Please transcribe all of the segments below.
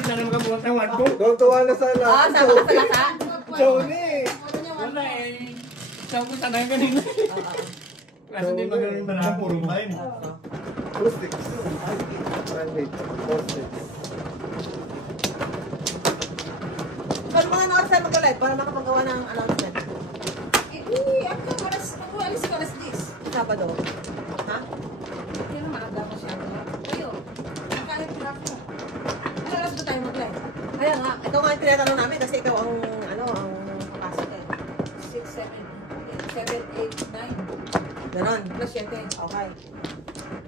sana makabutawan ko. Tuwa na sana. Ah, sama ka sa lasa? Johnny! Wala eh. Sabi ko sana kanina. Kasi hindi magaling marami. Puro bahay niya. Postic. Postic. Pero mga nakasal mag-ulit para makapagawa ng announcement. Alis ko alas 10. Sabado. Ha? Hindi naman ang dapat siya. Kayo, nakahit sila ko. Ano oras ba tayo mag-live? Kaya nga, ito nga yung tinatanong namin kasi ikaw ang, ang kapasok eh. 6, 7, 8, 9. Ganon. Plus 7. Okay.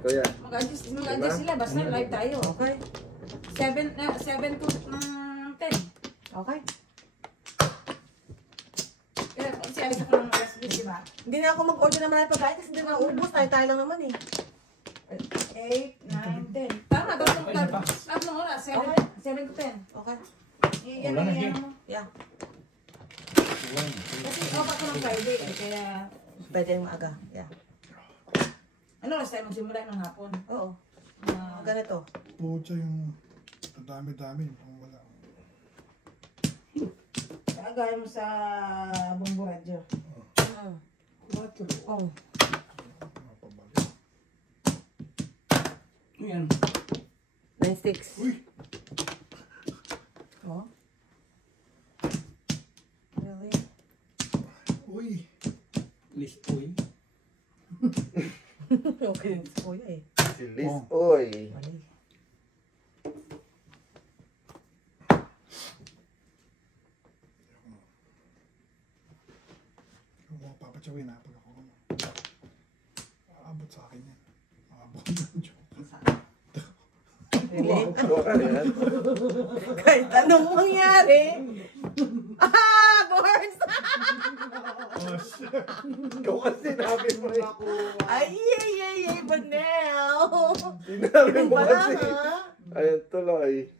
Kuya. Mag-adjust sila, basta live tayo. Okay. 7 to 10. Okay. Kaya kasi alis ako ng alas 10, di ba? Hindi na ako mag-order ng maraming pagkain kasi hindi na ubus. Tayo lang naman eh. 8, 9, 10. Tama, tatlong oras. 7 to 10. Okay. Yan ang yan mo. Yeah. Kasi opat ko ng Friday eh, kaya... Pwede yung maaga. Yeah. Ano oras tayo magsimula ng hapon? Oo. Ganito. Pucha yung dami-dami. Wala. Gaya mo sa Bumbu Radio. Oh. Yan. 9 sticks. Uy! Oh. Really? Uy! List po eh. Okay. Oh, eh. Si Liz. Oy. Mali. Papatsawin ha pag ako. Aabot sa akin yan. Aabot ng joke. Really? Ano yan? Kahit anong mangyari. Ah! Burns! Oh shit! Ikaw kasi sinabi mo eh. Ay, Banel! Sinabi mo Wala kasi. ha? Ayun tuloy.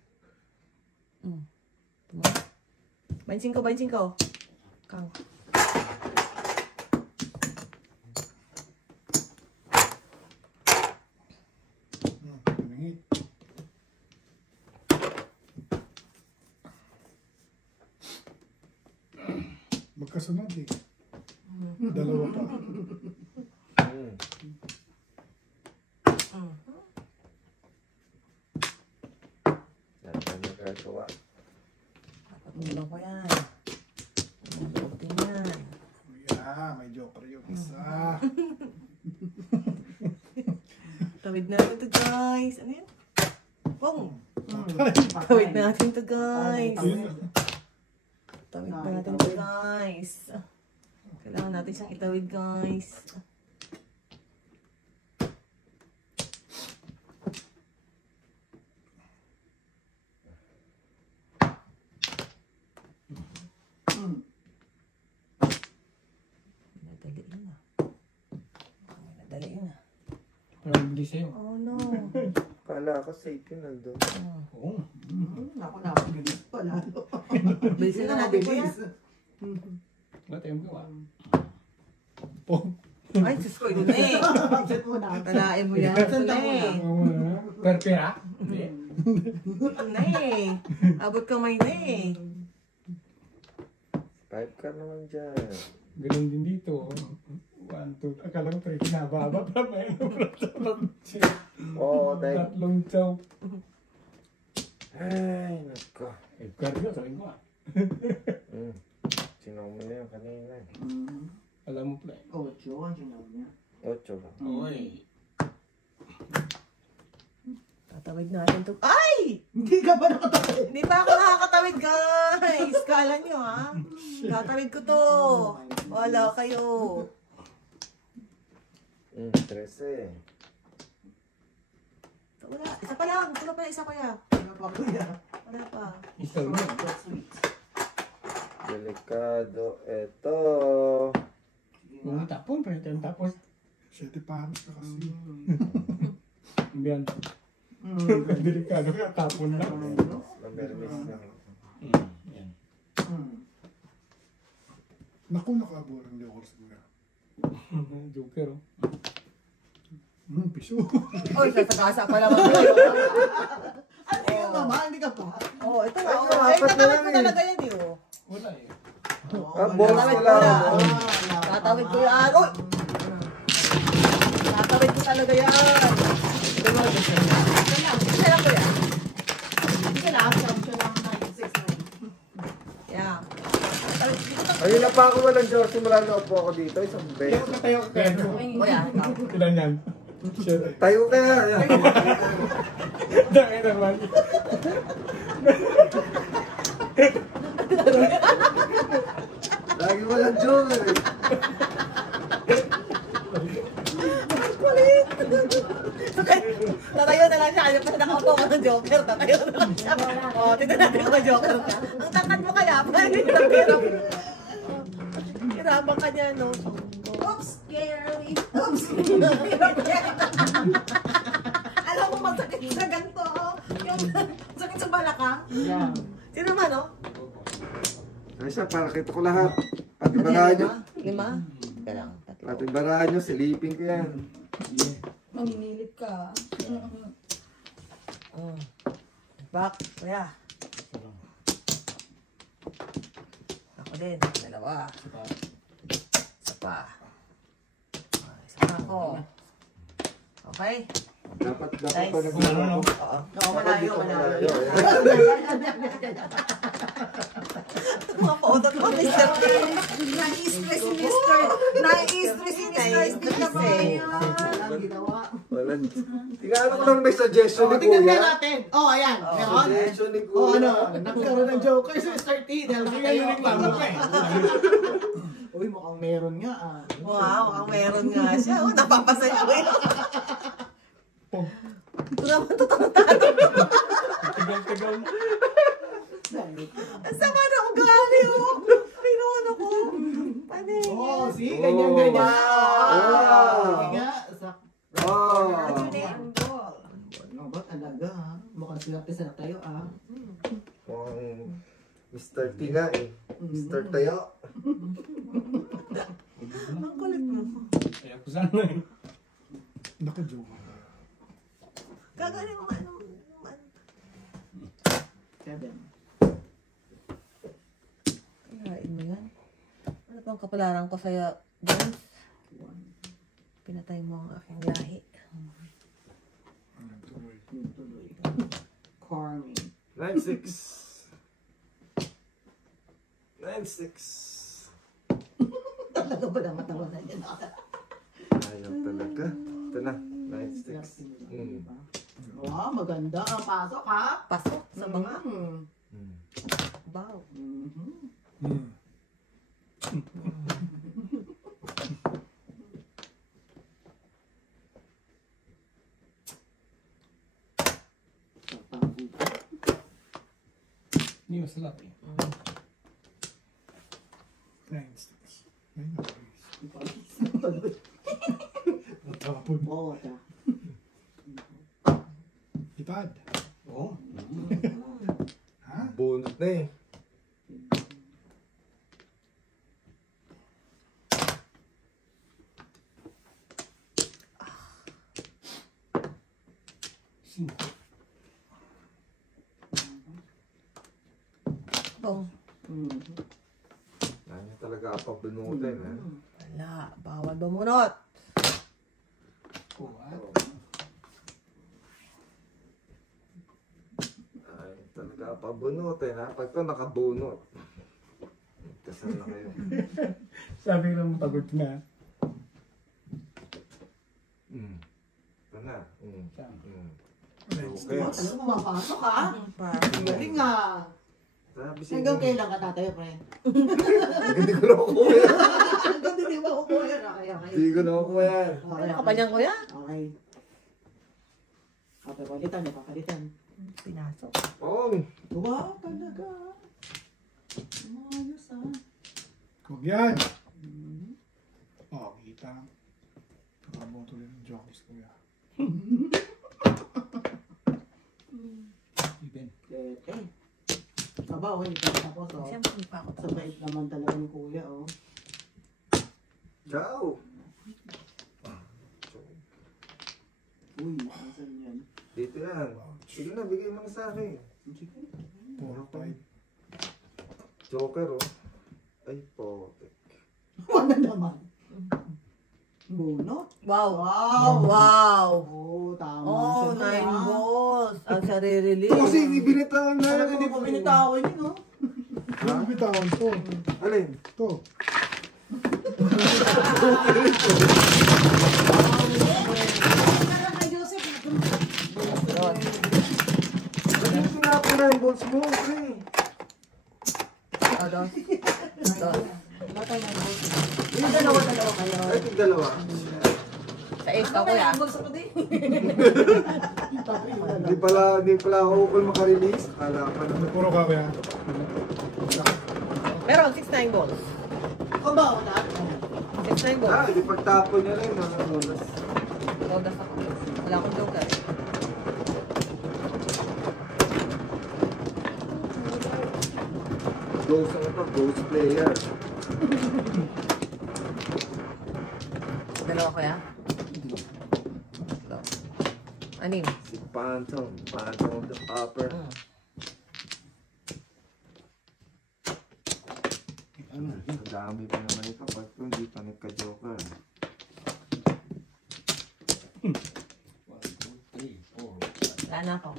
25. Kang. Pinangit. Magkasunod eh. Dalawa pa. Yan ang nagagawa. Pagmulang ko yan. Mabuti yan. Yeah, may joker yung isa. Tawid natin to guys. Ano yan? Pong! Tawid natin to guys. Tawid natin to guys. Kailangan natin siyang itawid guys. Nadali na. Parang bilis sa'yo. Oh no. Kala ko safe yun nandun. Oo. Ako na, bilis pa lalo. Bilisin na natin po yan. Wala tayong gawa. Ay, Diyos ko, ito na eh. Set mo na. Kalain mo yan. Ito na eh. Per pera? Hindi. Ito na eh. Abot kamay na eh. 5 ka naman dyan. Ganun din dito. 1, 2, akala ko pre, kinababa pa ba yun? Oo, dahil. Tatlong chow. Ay, nako. Eh, cardio, sabihin ko ah. Sinong mo na yun kanina. Alam mo pre. 8 ang sinabi niya. 8 ba? Oy. Tatawid natin to. Ay! Hindi ka ba nakatawid? Hindi pa ako nakakatawid guys. Kala nyo ha. Tatawid ko to. Wala kayo. 13. Wala. Isa pa lang. Wala pala isa pa ya. Ano pa kuya? Wala pa. Ikaw na. Delikado. Eto. Kung tapon, pre, tayong tapos. 7 panos ka kasi. Yan. Delikado ka, tapon lang. Mamermis na. Yan. Naku, nakaabot ang joker siguro. Joker oh. Piso. Oy, sa gasa pa lang. Ano yung mama? Hindi ka pa? Ito Ay, na. Ay, apat na tatawid lang ko eh. talaga yan, eh. Oh. Wala eh. Bonus Tatawid ko ko lang. yan. Tatawid ko yan. Uy! Tatawid ko talaga yan. Isa lang ko yan. Isa lang, siya lang 96 na. Yeah. Ayun na pa ako walang Diyos. Simula na upo ako dito. Isang beses. Tayo ka kaya. Kuya, ikaw. Ilan yan? Shit. Tayo kaya. Dahil naman. Lagi walang Diyos eh. Kulit. Tatayo na lang siya. Ayaw pa siya nakaupo ka ng Joker. Tatayo na lang siya. O, tignan natin kung may Joker ka. Ang takat mo kaya. Hirapan ka niya, no? Oops, scary. Oops! Alam mo, masakit sa ganito. Oh. Yung sakit sa balakang. Yeah. Sino naman, no? Ay siya, para kita ko lahat. Pati barahan nyo. Lima? Teka lang, tatlo. Pati barahan nyo, silipin ko yan. Mamimilit ka. Back, kuya. Ako din, dalawa. Isa pa. Isa pa ako. Okay? Dapat Nice. pa nag-ano ako. Oo. Oo, malayo. Mga pautot mo, Mr. P. Na-stress si Mr. Na-stress si Mr. Steve na ba yan? Walang ginawa. Walang... Tingnan ko lang may suggestion ni Tingnan nga Kuya. natin. Oh, ayan. Meron. Suggestion ni Oh, Kuya. ano? Nagkaroon ng Joker sa Mr. T. Dahil Sige, yung reklamo ka eh. Uy, mukhang meron nga ah. Wow, ang meron nga siya. Oh, napapasaya ko yun. Ito naman totoo tato. Tigal-tigal. Ang sama na ugali, oh. Pinuno ko. Panig. Oh, see? Ganyan-ganyan. Wow. Sige nga. Oh. Ano ba talaga ha? Mukhang swerte sa tayo ah. Mukhang Mr. T nga eh. Mr. Tayo. Ang kulit mo. Kaya ko sana eh. Naka-joke. Gagaling mo ano. 7. Kirain mo yan. Ano pang kapalaran ko sa'yo, James? Pinatay mo ang aking lahi. Ano tuloy? Tuloy. Carmi. 9-6. 9-6. Talaga ba na matawa na yan? Ayaw talaga. Ito na. 9-6. Wow, maganda ang pasok ha? Pasok sa mga. Mm. Wow. Mhm. Hindi masarap eh. 9-6. Ay, nice. Natapon. Oo, ta. Ipad. Oo. Ha? Bonus na eh. Bong. Kanya talaga apa binutin eh. Wala. Bawal bumunot. Ay, talaga apa bunutin ha. Pag ito nakabunot. Kasal na kayo. Sabi lang pagod na. Ito na. Next. Okay. Talaga pumapasok ha? Parang. Galing nga. Sabi Hanggang kailan ka tatayo, pre? Hindi ko na kukuha. Hanggang hindi ba ako kuya? Kaya. Hindi ko na kukuha. Okay, Ano ka pa niyan, kuya? Okay. Okay, palitan. Papalitan. Pinasok. Oh. Wow, talaga. Ayos ah. Huwag yan. Oh, kita. Nakaboto rin ng jokes ko yan. Even. Aba, okay. Tapos, oh. Siyempre, hindi pa ako Sa bait naman talaga ni kuya, oh. Ciao. Uy, asan yan? Dito yan. Sige na, bigay mo na sa akin. Sige. 4-5. Joker, oh. Ay, potek. Wala naman. Bunot. Wow. Wow. Wow. Oo, tama. Oh, siya doon, 9 ah. balls. Ang sarili. Ito kasi binitawan na. Talaga hindi pa binitawan yun, no? Yung bitawan to. Alin? To. Parang kay Joseph. Bakit sinabi na yung balls mo, pre? Dos. Dos. Yung dalawa kayo. Ay, yung dalawa. Sa ace ka, Ako kuya. ang gusto ko din. Hindi pala ako ukol makarelease. Akala pa naman. Puro ka kaya. Meron 6-9 balls. Ako ba? Wala. 6-9 balls. Ah, di pagtapon niya rin, mga oras. Dos ako. Wala akong joker. Ghost ang ito, ghost player. Dalawa kuya. Dos. Anim. Si Phantom of the Upper. Ang dami pa naman ito pag hindi pa nagka-joker. Wala na ako.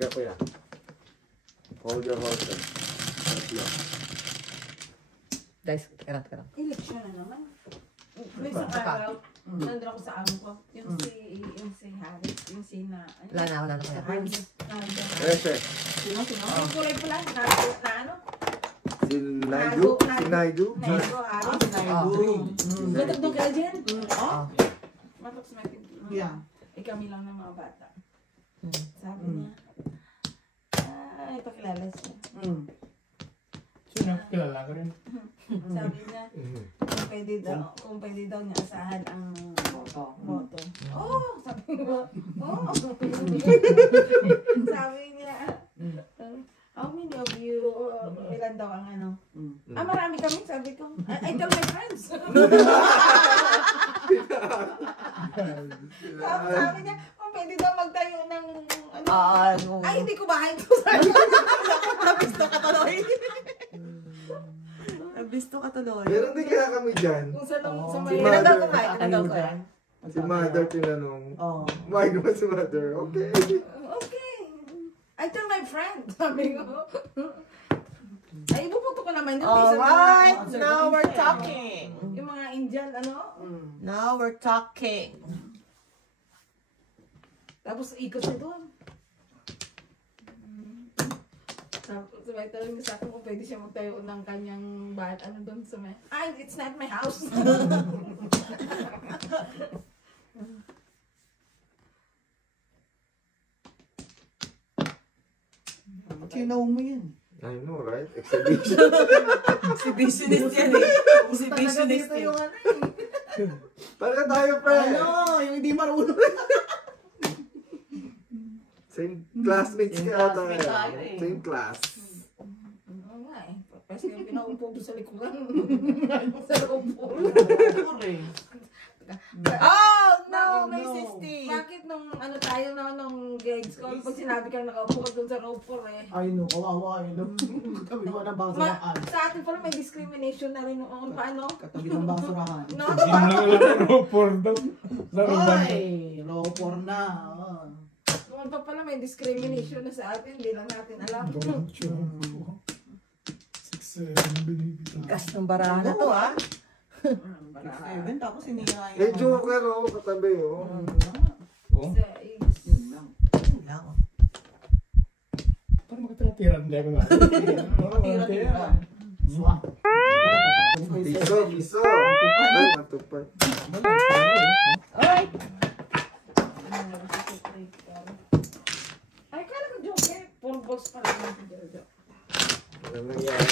Kaya kuya. Hold your horses. Dice. Teka lang. Eleksyon na naman. May isang araw, nandun ako sa amo ko. Yung si Harris, yung si na... Wala na kuya. Pressure. Sino? Yung kulay pula, na ano? Si Naidu. Si Naidu. Naigo, Harris. Gatag doon ka dyan? Oh. Matok sa mga Yeah. Eh kami lang ng mga bata. Sabi niya, ito kilala siya. Sino? Kilala ko rin. Sabi niya, kung pwede daw niya asahan ang moto. Oh, sabi ko, oh. Sabi niya, how many of you, ilan daw ang ano? Marami kami, sabi ko. I tell my friends. Sabi niya, kung pwede daw magtayo ng ano. Ay, hindi ko bahay to. Nabisto ka tuloy. Nabisto ka tuloy. Meron din kaya kami dyan. Kung sa Si may... Tinanong ko kuya. Tinanong ko kuya. Si Mother tinanong. Oo. Why naman si Mother? Okay. Okay. I tell my friend. Sabi ko. Ay, ibubuto ko naman yun. Alright, now we're talking. Yung mga Indian, ano? Now we're talking. Tapos ikot siya doon. Sabay talagang sa akin kung pwede siya magtayo ng kanyang bahat. Ano doon sa may... Ay, it's not my house. Kinaw mo yan. I know, right? Exhibition. Exhibitionist yan eh. Exhibitionist Dito eh. yung ano eh. Talaga tayo, pre. Ano? Yung hindi marunong. Same classmates Same kaya classmate tayo. tayo eh. Same class. Oo nga eh. Kasi yung pinaupo doon sa likuran. Sa loob po. Oh, no, Oh, may no. 60. Bakit nung ano tayo na nung grades ko, pag sinabi ka nakaupo ka doon sa row 4 eh. Ay no, kawawa eh. Katabi mo ng basurahan. Sa atin pala may discrimination na rin noon. Paano? Katabi ng basurahan. No? Hindi mo lang alam ang ropor daw. Laro ba? Ay, ropor na. Oh. Noon pa pala may discrimination na sa atin. Hindi lang natin alam. 6-7 binibitaw. Gas ng baraha na to ah. 7, tapos hinihira Eh, Joker, oh. Katabi, oh. Sa is... Yun lang. Yun lang, oh. Parang magkatira-tira. Hindi ako nga. Tira-tira. Swak. Piso. Ay, matupad. Alright. Ay, kala ko joke eh. 4 balls pa lang. Ano nangyari?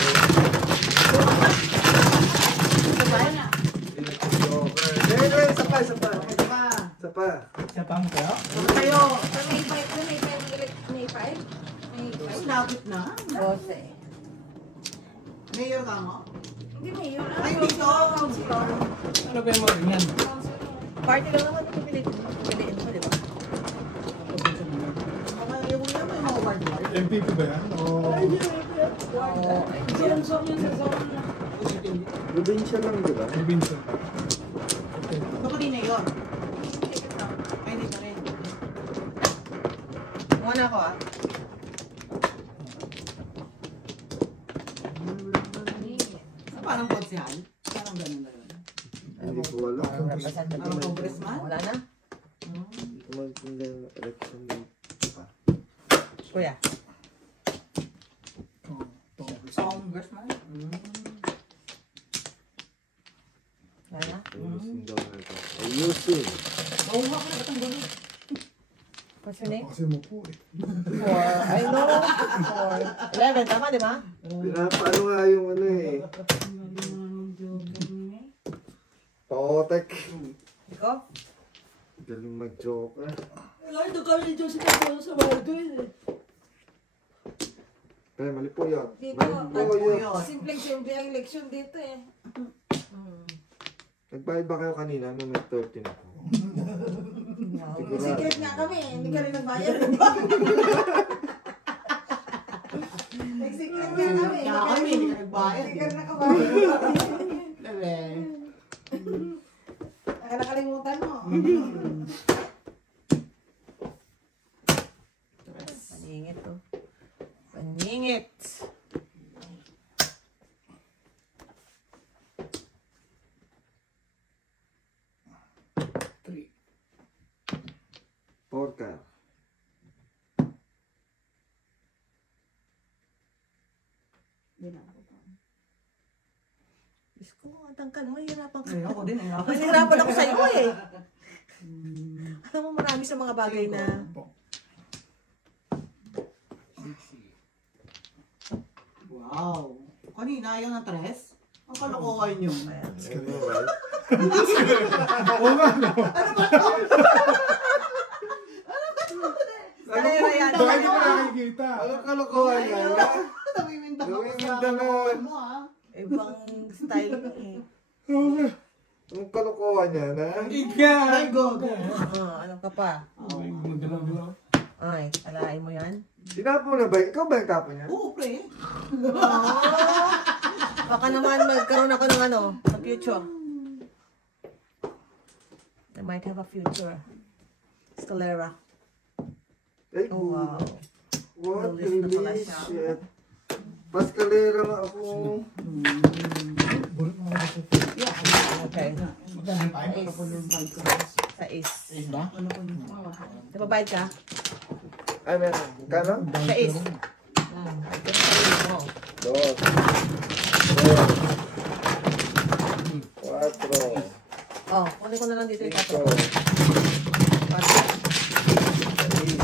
Sabay na. Joker. Eh, isa pa. Isa pa. Siya pa mo kayo? Kayo, Sa May 5 na May 5. sinabit na. 12. Mayor ka mo? Hindi may yun. Ay, dito. Counselor. Ano ba yung mga ganyan? Counselor. Party lang naman ito piliin mo, di ba? Mga yung may mga ward-ward. MVP ba yan? O... Probinsya lang, di ba? Robinson. Baka din na yun. Ay, hindi pa rin. Muna ako ah. Parang konsyal. Parang ganun na yun. Hindi ko alam. Parang congressman. Wala na? Hindi ko maintindihan yung election date. Kuya. Congressman. Wala na? Ayusin daw na ito. Ayusin! Oo nga pala, ba't ang ganun? What's your name? Kasi mo po eh. 4. I know. 4. 11. Tama, di ba? Pinapaano nga yung ano eh. Paotek. Ikaw? Galing mag-joke eh. Ay, ito kami dito sa bago eh. Kaya mali po yan. Dito, Mali po yan. simpleng-simple ang election dito eh. Nagbayad ba kayo kanina nung may 13 ako? Sigurado. Secret nga kami, hindi ka rin nagbayad. Nag-secret nga kami. Kaya kami, hindi ka nagbayad. Hindi ka rin nakabayad. Labi. Nakalimutan mo. Paningit to. Paningit. Porka. Diyos ko, ang tangkal mo, hirapan ka. Ay, ako din. Kasi hirapan ako sa'yo eh. Alam mo, marami sa mga bagay na... Wow. Kanina, yung ng tres? Ang kalokohan nyo. Ano ba? Oo nga, no? Kalera yan. Baka hindi mo nakikita. Anong kalokohan yan? Nawiminda ka Gawin pa mo sa dalawa. kalokohan mo, ha? Ibang style mo eh. Anong kalokohan yan, ha? Ay, gogo. Ano ka pa? Ay, alain mo yan? Sinapo na ba? Ikaw ba yung tapo niya? Oo, pre. Baka naman magkaroon ako ng ano, ng future. I might have a future. Scalera. Ay, Oh, wow. What? Nalis na pala Really? siya. Shit. Paskalera nga ako. Okay. Ano po yung bike ko? Sa is. Ano po yung... Nababayad ka? Ay, meron. Kano? Sa is. Dos. Tres. Cuatro. Oh, kunin ko na lang dito yung Cinco. tato. Patro. Seis.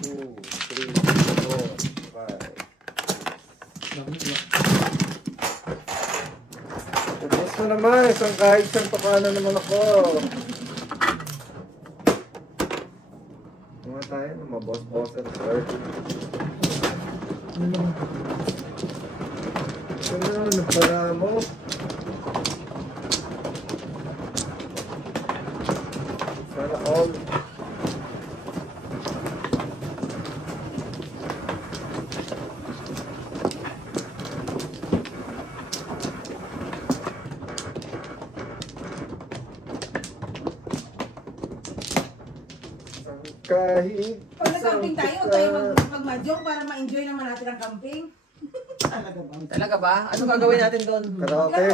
1, 2, 3, 4, 5. Tapos na naman. Isang pakana naman ako. Mga tayo na maboss-boss at start. Ano, nagpala mo? Sana all. Kahit Pag nag-camping tayo, tayo mag-madyong para ma-enjoy naman natin ang camping. Talaga ba? Talaga ba? Ano gagawin natin doon? karaoke.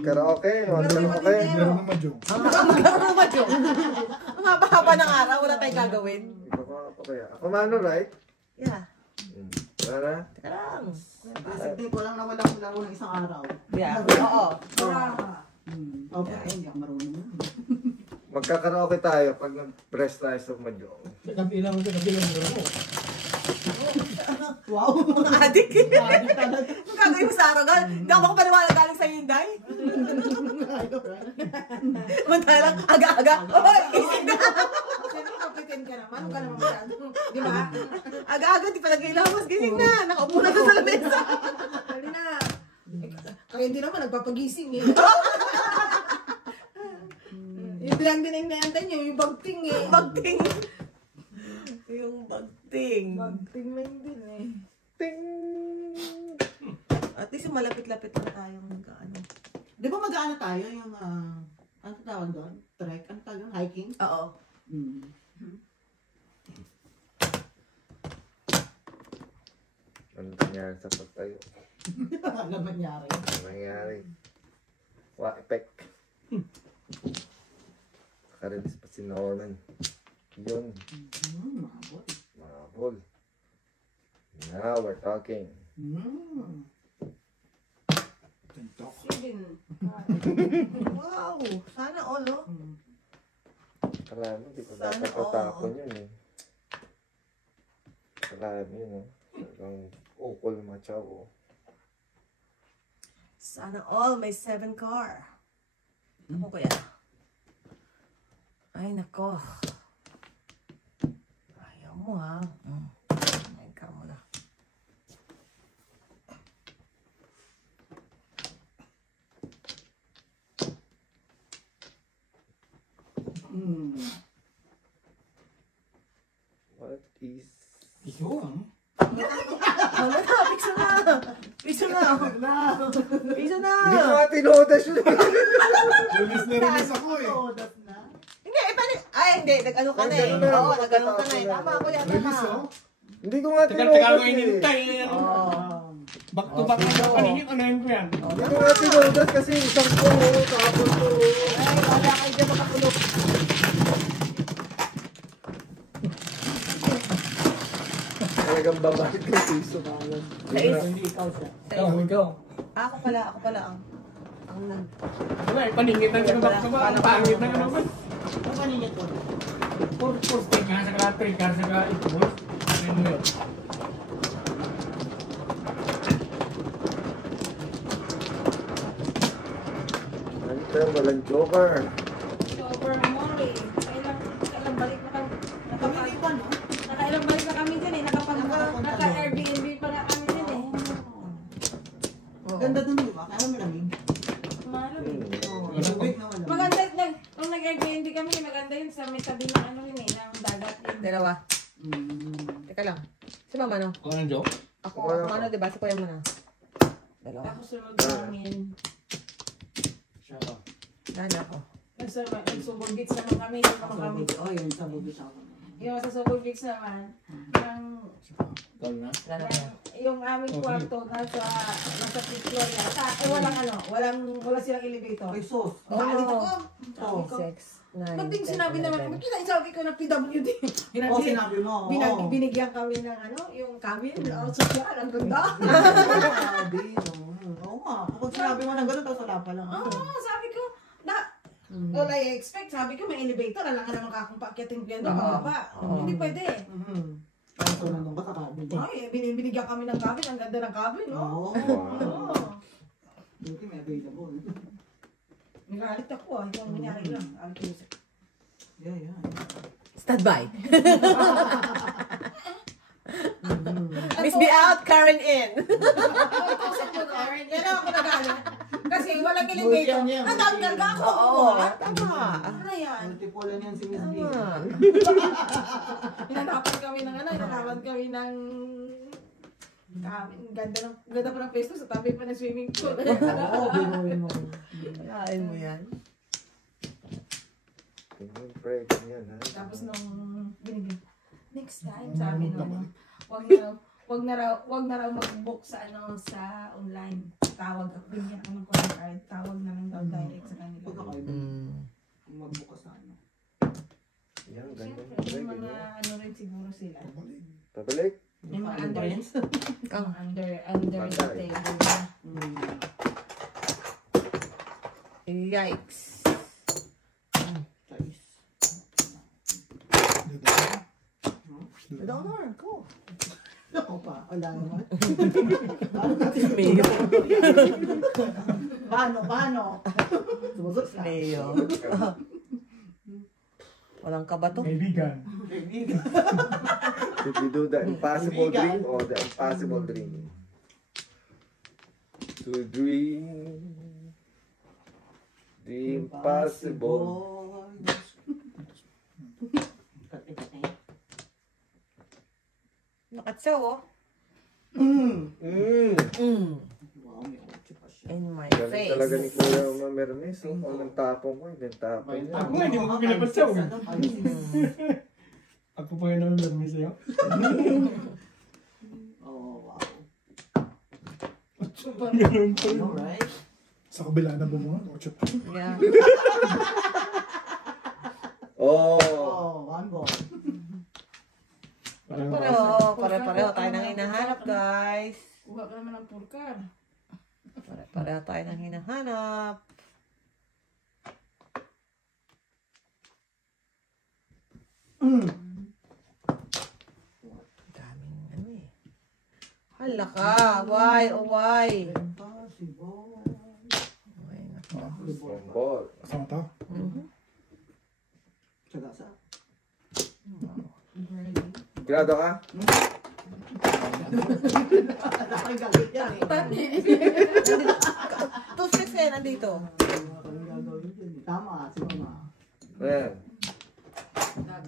Karaoke. Karaoke. Meron naman joke. Magkaroon ng madyong. Ang haba-haba ng araw, wala tayong gagawin. Iba pa kaya. Ako mano, right? Yeah. Wala na? Teka lang. Designate ko lang na walang laro ng isang araw. Yeah. Oo. Okay, hindi ako marunong yun. Magkakaraoke tayo pag nag-press tayo sa madyong. Kabilang mo. Wow! Mga adik. Ang gagawin mo sa araw ka? Hindi ako makapaniwala galing sa Hyundai. Mantalang, aga-aga. Oy, isig na. Siyempre, kapitin ka naman. Huwag ka naman masyado. Di ba? Aga-aga, di pa nag-ilamos. Gising na. Nakaupo na doon sa lamesa. Dali na. Kaya hindi naman nagpapagising eh. Yun lang din ang naantay niyo, yung bagting eh. Bagting. yung bagting. Magting lang din eh. Ting! At least yung malapit-lapit lang tayong nag-ano. Di ba mag-ano tayo yung, ano tawag doon? Trek? Ano tawag doon? Hiking? Oo. Ano nangyari sa pagtayo? Ano nangyari? Ano nangyari? Wapek. Nakarilis pa si Norman. Yun. Mabot. Mabol. Now we're talking. TikTok. Steven. Wow! Sana all, oh. Kala mo, di ko Sana dapat all. tatapon yun eh. Kala mo yun oh. Talagang ukol machaw oh. Sana all may 7 car. Ako kaya. Ay, nako. Ayaw mo, ha? May car mo na. What is... Yun. Wala na, piso na! Piso na! Piso na! Hindi ko nga tinodas yun. Release na release ako eh. That's na. Hindi, ay, hindi. Nag-ano ka na eh. Nag-ano na. Oo, nag-ano ka na eh. Tama ako yan, Release tama. oh. Hindi ko nga Tagal-tagal tinodas mo eh. inintay. Back to back na kanina. Ano ko yan? Hindi ko nga tinodas kasi isang ko oh. Tapos ko oh. Ay, wala kayo dyan makakulog. Talagang babalik yung piso na ako. Hindi ikaw siya. Ikaw. Ako pala ang nag... Wala, paningit na ka back to back. Ang pangit na ka naman. Ano ba ninyo to? First thing ka, saka three ka, saka ipos. Ano mo yun? Enter, walang joker. Over Mori. Kailang balik na kami. Pamili pa, no? Nakailang balik na kami dyan eh. Naka-Airbnb pa nga kami dyan eh. Ganda dun, di ba? Kaya malamig. Malamig. Tubig na malamig. Maganda, nung nag-Airbnb kami, maganda yun sa may tabi ng ano yun eh, ng dagat yun. Dalawa. Teka lang. Si Mama, no? Kung anong joke? Ako, ano, diba? Si Kuya mo na. Dalawa. Tapos sunod namin. Siya ka. Dahil ako. Nagsubog beach naman kami. Yung mga kami. Oh, yun, sa bubis ako. Yung sa Subog beach naman, Ikaw na. Wala na kaya. yung aming kwarto nasa fifth floor yan. Wala silang elevator. Ay, sos. Baalit ako. Sabi ko, 6, 9, pag din sinabi naman, sabi ko ng PWD. Oo, sinabi mo. Oo. Binigyan kami ng yung cabin. Social, ang ganda. Sabi, oo nga. Kapag sinabi mo ng gano'n, tapos wala pa lang. Oo, sabi ko, all I expect, sabi ko may elevator, alam ka naman kakong paakyatin ko yan doon, pababa. Hindi pwede. Kaya ito nandun ka sa cabin. Ay, binigyan kami ng cabin, ang ganda ng cabin, no? Oo. Oo. Buti may available. Nagalit ako, yung nangyari lang. Yeah. Stand by. Miss be out, Karen in. Yan ako nagalit. Kasi walang elevator. Ang dami karga ako. Oo, tama. Ano yan? Multipolar niyan si Miss B. Tama. Hinanapan kami ng hinanapan kami ng ganda pa ng pesto sa tabi pa ng swimming pool. Oo, binuhin mo. Kailangan mo yan. Tingin pre, ganyan ha. Tapos nung binigyan, next time sabi nung, wag na raw mag-book sa online. Tawag ako, binigyan ako ng call card, tawag na lang daw direct sa kanila. Pagkakaiba. Magbukas sa ano. Yan, ganyan. Siyempre, Pre, yung mga ganyan. rin siguro sila. Pabalik. Yung mga Ano ba under, yan? under the table na. Yikes. The donor, go. Ako pa, wala naman. Mayo. Paano? Sumusot ka. Mayo. Walang kabato. Kaibigan. Did you do the impossible dream or the impossible dream? To dream the impossible. Nakatsaw, oh. Wow, may otso pa siya. In my Galing face. talaga ni Kuya Mamermes. Ang tapong ko, hindi tapong niya. Ako nga, hindi mo ko pinapatsaw. Ako pa yun naman meron sa'yo. Oh, wow. Ganun pa rin. Alright. Sa kabila na bumunod. Otso pa. Yeah. Oh! Oh, one ball. Pare-pareho tayo nang hinahanap, guys. Kuha ka naman ng pulkar. Pare-pareho tayo nang hinahanap. Daming ano eh. Hala ka, why, oh why? Impossible. Ay, nako. One ball. Kasama to. Sagasa. Grado ka? Nakagalit yan eh. Toothpick kayo nandito. Ang gagawin dyan eh. Tama, si Mama. Ayan. Lahat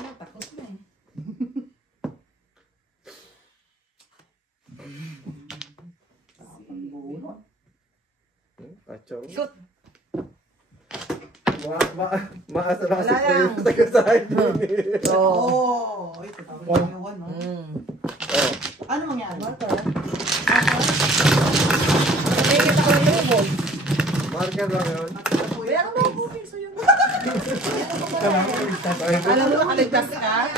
na, takot na eh. Tapang bunot. Pacho. Shoot. Maasa na kasi Wala tayo lang. sa kasahid. So, Oh, ito tapos yung one, no? Oh. Ano mangyari? nakikita ko yung lubog. Marker lang yun. Kaya mo, pupiso yun. Alam mo, nakaligtas ka?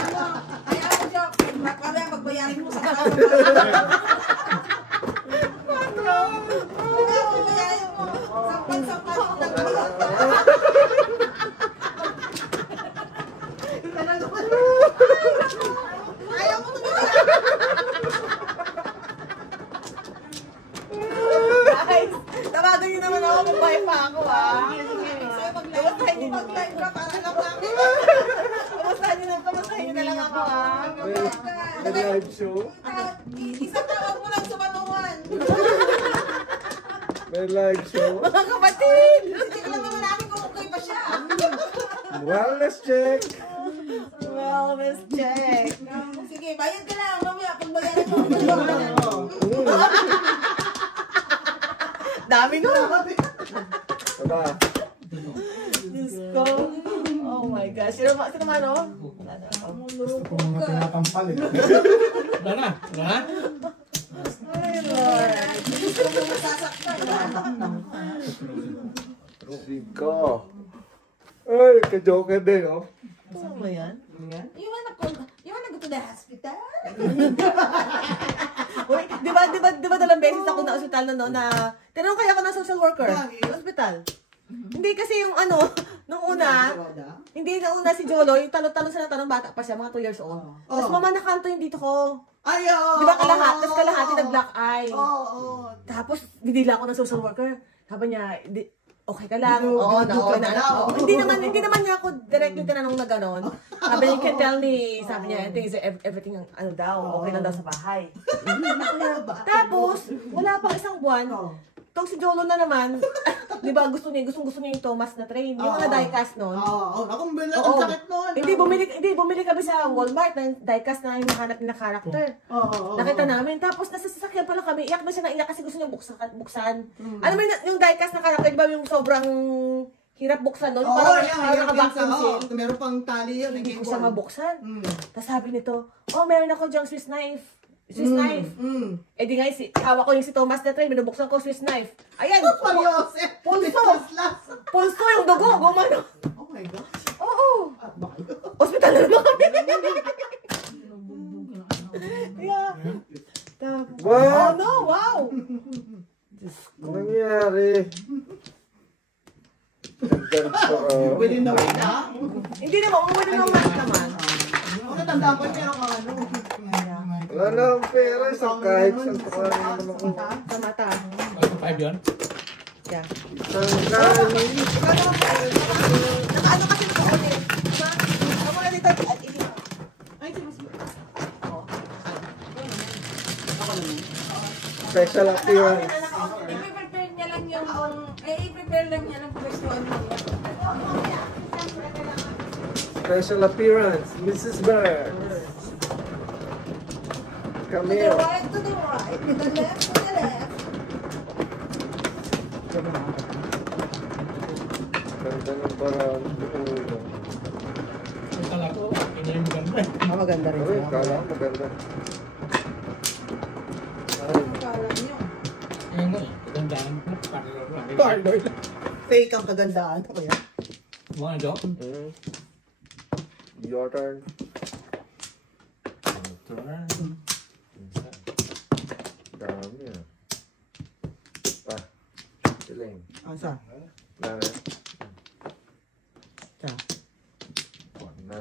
Kaya ako siya, kaya pagbayarin mo sa Ayaw mo guys, tawagan niyo naman ako, mabay pa ako Mag-live ka para lang kami. Kamustahin niyo na lang ako May live show. Isang tawag mo lang sumanuan. May live show. Mga kapatid! Hindi ka lang naman namin kung okay pa siya. Wellness check. Wellness check. Sige, bayad ka lang. Mamaya, pagbayaran mo. Dami na. Aba. Diyos ko. Oh my gosh. Sino man, no? Gusto ko mga tinatampal eh. Wala na. Wala na. Ay, Lord. Gusto mo masasaktan. Siko. Ay, ka-joker din, oh. Ano ba yan? You wanna go to the hospital? Uy, di ba dalawang beses ako na ospital na tinanong kaya ako ng social worker? Hospital. Hindi kasi yung nung una, hindi na una si Jolo, yung tanong sa tanong bata pa siya, mga 2 years old. Tapos mama nakanto yung dito ko. Ayaw! Di ba kalahati? Tapos kalahati nag-black eye. Oo. Tapos, binila ako ng social worker. Sabi niya, okay ka lang. Oo, Hindi naman niya ako directly tinanong na gano'n. Sabi niya, you can tell me. Sabi niya, I think everything, okay lang daw sa bahay. Tapos, wala pang isang buwan. Itong si Jolo na naman, di ba gusto niya yung Thomas na train. Yung na-diecast nun. Oo, akong bilang Oo. ang sakit nun. Hindi, bumili kami sa Walmart ng diecast na hinahanap niya na character. Oo. Nakita namin. Tapos nasa sasakyan pala kami. Iyak na siya na iyak kasi gusto niya buksan. Alam mo yung diecast na character, di ba yung sobrang hirap buksan doon? Oo, Parang yan. naka-vacuum seal. Meron pang tali yun. Hindi ko siya mabuksan. Tapos sabi nito, meron ako dyang Swiss knife. Swiss knife. Eh di nga, hawak ko yung si Thomas na train, binubuksan ko Swiss knife. Ayan! Pulso yung dugo, gumano. Oh my gosh. Oo. Hospital na naman kami. Yeah. Tapos, What? no, wow. Anong nangyari? Within the week na? Hindi naman, umuwi na ng month naman. Ano tandaan ko meron kang Wala na akong pera. Isang kahit saan pa ka naman ako. Sa mata. 5 yun? Yeah. Isang kahit. Nakaano kasi ito ulit. Ako na dito. Ay, si Mas. Special appearance. I-prepare niya lang yung i-prepare lang niya lang question niya. Special appearance. Mrs. Bird. Come To the here. right, to the right. To the left, to the left. Ganda ng parang ulo. Ang kala ko, ina yung maganda. Maganda rin Ay, siya. kala ko maganda. Ano kala niyo? Ayun nga eh, magandaan ko. Parlor. Fake ang kagandaan. Kaya. Mga dok. Your turn. Dami ah. Pa. Siling. Asa? Na. Sa? Na.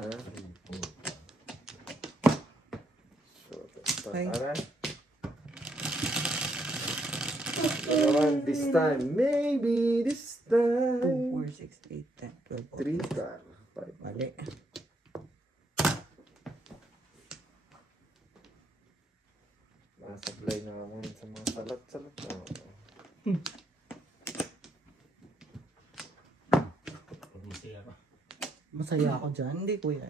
Okay. Alright. Naman this time. Maybe this 2, time. 4, 6, 8, 10, 12. 3 star. 5. Mali. Masablay na ako sa mga salat-salat. Masaya ka. Masaya ako dyan. Hindi kuya.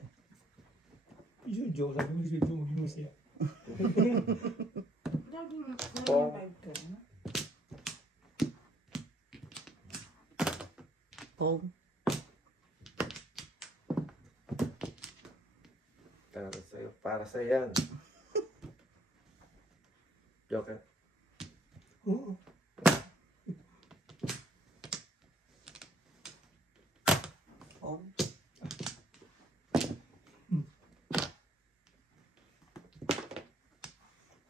Yung joke, sabi mo si Joe, hindi masaya. Laging Oh. 5 ka. Pong. Para sa yan. Joker. Oo. Pong.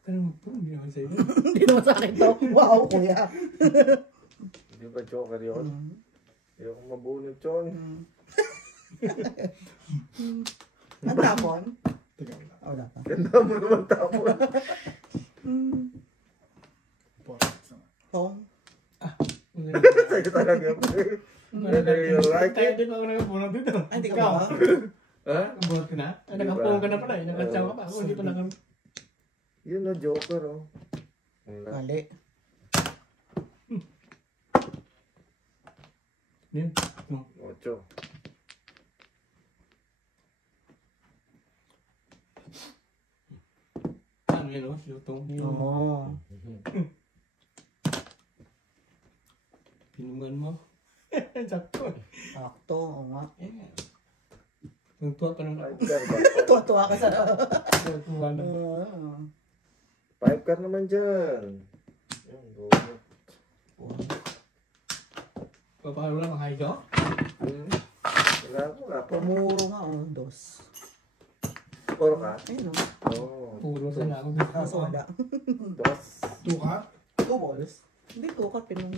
Tanong po, hindi naman sa'yo. Hindi naman sa akin to. Wow, kuya. Hindi ba Joker yun? Hindi ako mabunod yun. Ang tapon? Teka lang. Wala pa. Ganda mo naman tapon. Pong. Sa'yo talaga. Whether you like Tayo it. din ako nakapunod dito. Ay, hindi ka ba? Ha? Nakapunod ka na? Ay, nakapulong ka na pala eh. Nakatsawa pa ako. Hindi pa nakam... Yun na Joker oh. Wala. Mali. Yun. 8. Ano yun o? Lutong. Oo. Pinungan mo. Sakto. Sakto. Oo nga. Tungtuwa pa ng ako. 5 car ba? Tuwa-tuwa ka sa... Tungtuwa na. 5 car naman dyan. Yun, bunot. Papahalo lang ang high jaw. Wala ko nga. Pumuro nga, oh. 2. Puro ka? Ayun, oh. Oo. Puro sa na ako. Kaso wala. 2. 2 ka? 2 balls. Hindi, 2 ka. Pinong...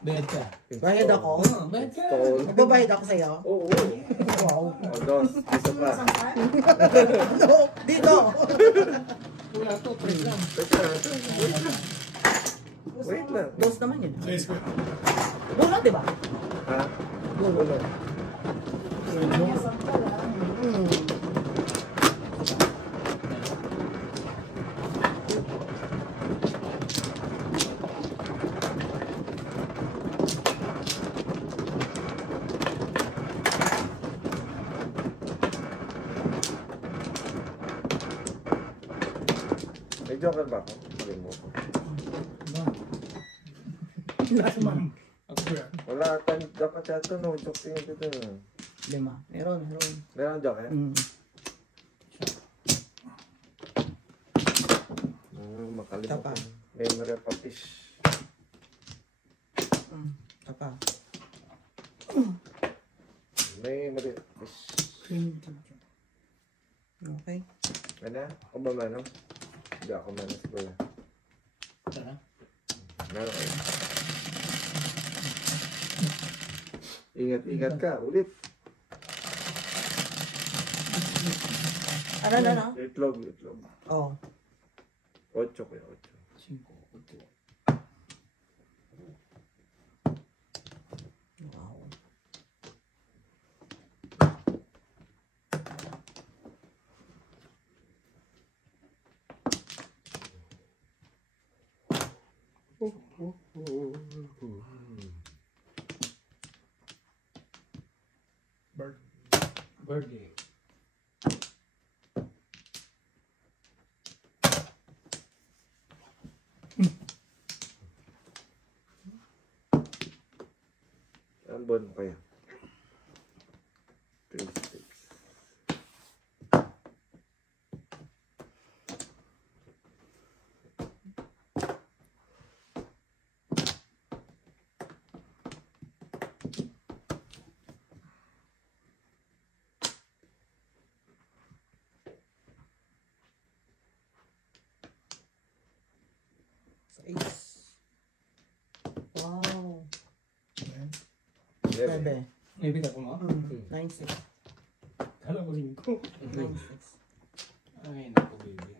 Bed ka. Bayad ako? Oo, bed ka. Stone. Magbabayad ako sa'yo? Oo. Wow. O, 2. Isa pa. No, dito! Wala to, press lang. Teka. Wait lang. 2 naman yun. Sa square. Bunot, di ba? Ha? Bunot. May Joker ba ako? Sabi mo. Last month. Square. Wala tayong Joker chato no. Joker yung dito. 5. Meron. Meron Joker? Tapa. Makalimutan. Memory of a fish. Tapa. Memory of a fish. Okay. Ano? Ako ba manong? Hindi ako manong siguro. Tara. Meron kayo. Ingat-ingat ka. Ulit. Ano? Itlog. Oh. 8 kaya 8. 5, 8. Wow. bon pa yan. 3, 6. Wow. Ayan. 7. May bigat mo? 9-6. Kala ko 5. 9-6. Ay, naku, baby.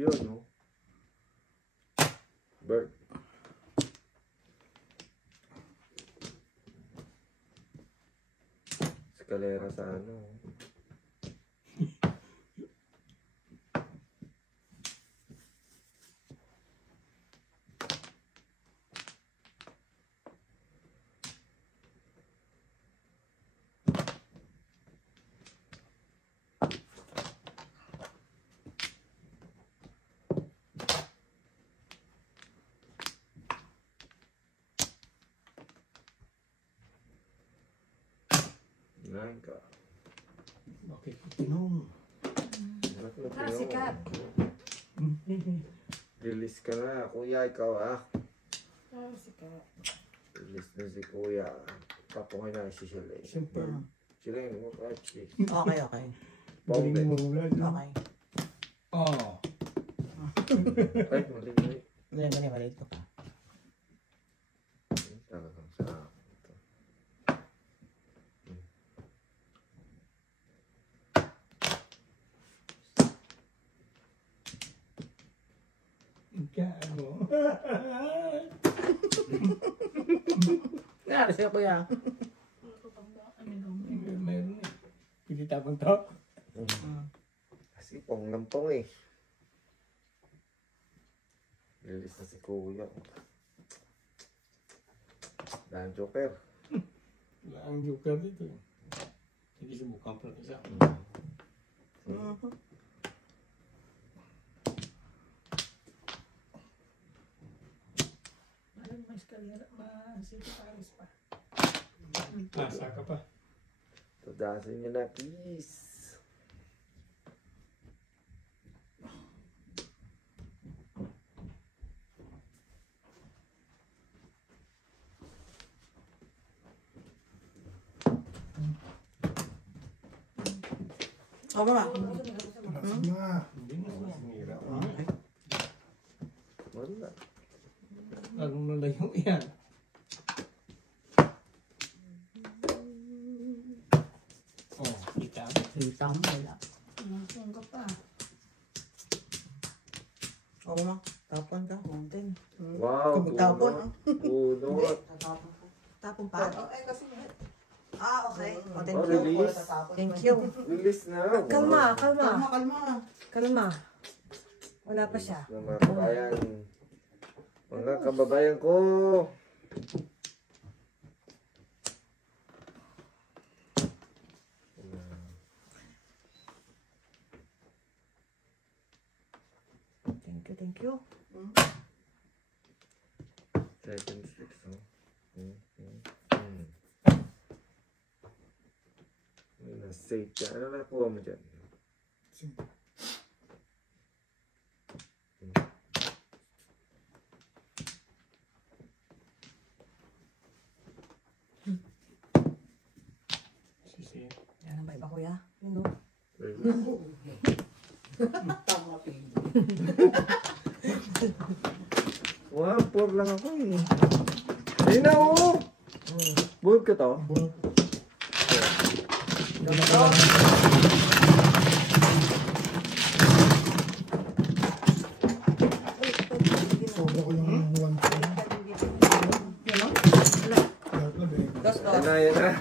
Yun, no? Bird. Eskalera sa ano. Nine ka. Bakit? Tinong. Tara, sikat. Release ka na, kuya, ikaw ah. Tara, sikat. Release na si kuya. Papungoy na si Shilay. Siyempre. Shilay, mo ka, cheese. Okay, okay. Galing mo ulan. Okay. Oh. Ay, mali. Mali, maliit ka pa. Talagang sa ito. Gago. Nangyari sa'yo, kuya. Meron eh. Pwede tapon to. Kasi pong eh. Release na si kuya. Dahil joker. Wala ang joker dito eh. Hindi subukan pa isa. Alam mo, eskalera. Masito Paris pa. Asa ka pa. Tudasin nyo na, please. O, mama. Relax na. Hindi na. Sinira. Wala. Lalong nalayo yan. Oh, kita. Kita mo, wala. Nasong ka pa. O, mama. Tapon ka. Mountain. Wow, Kung magtapon, bunot. Tapon pa. Okay. O, thank Oh, you. release. Thank you. Release na. Kalma. Kalma. Wala pa siya. Mga kababayan. Mga kababayan ko. Thank you. Second six, no? Safe ka. Ano na kuha mo dyan? Sisi. Yan ang iba, kuya. Yun, no? Tama, Ping. Wow, poor lang ako eh. Ayun na, oh! Buhod ka to? Sobra ko yung 1 point. Yan na, yan na.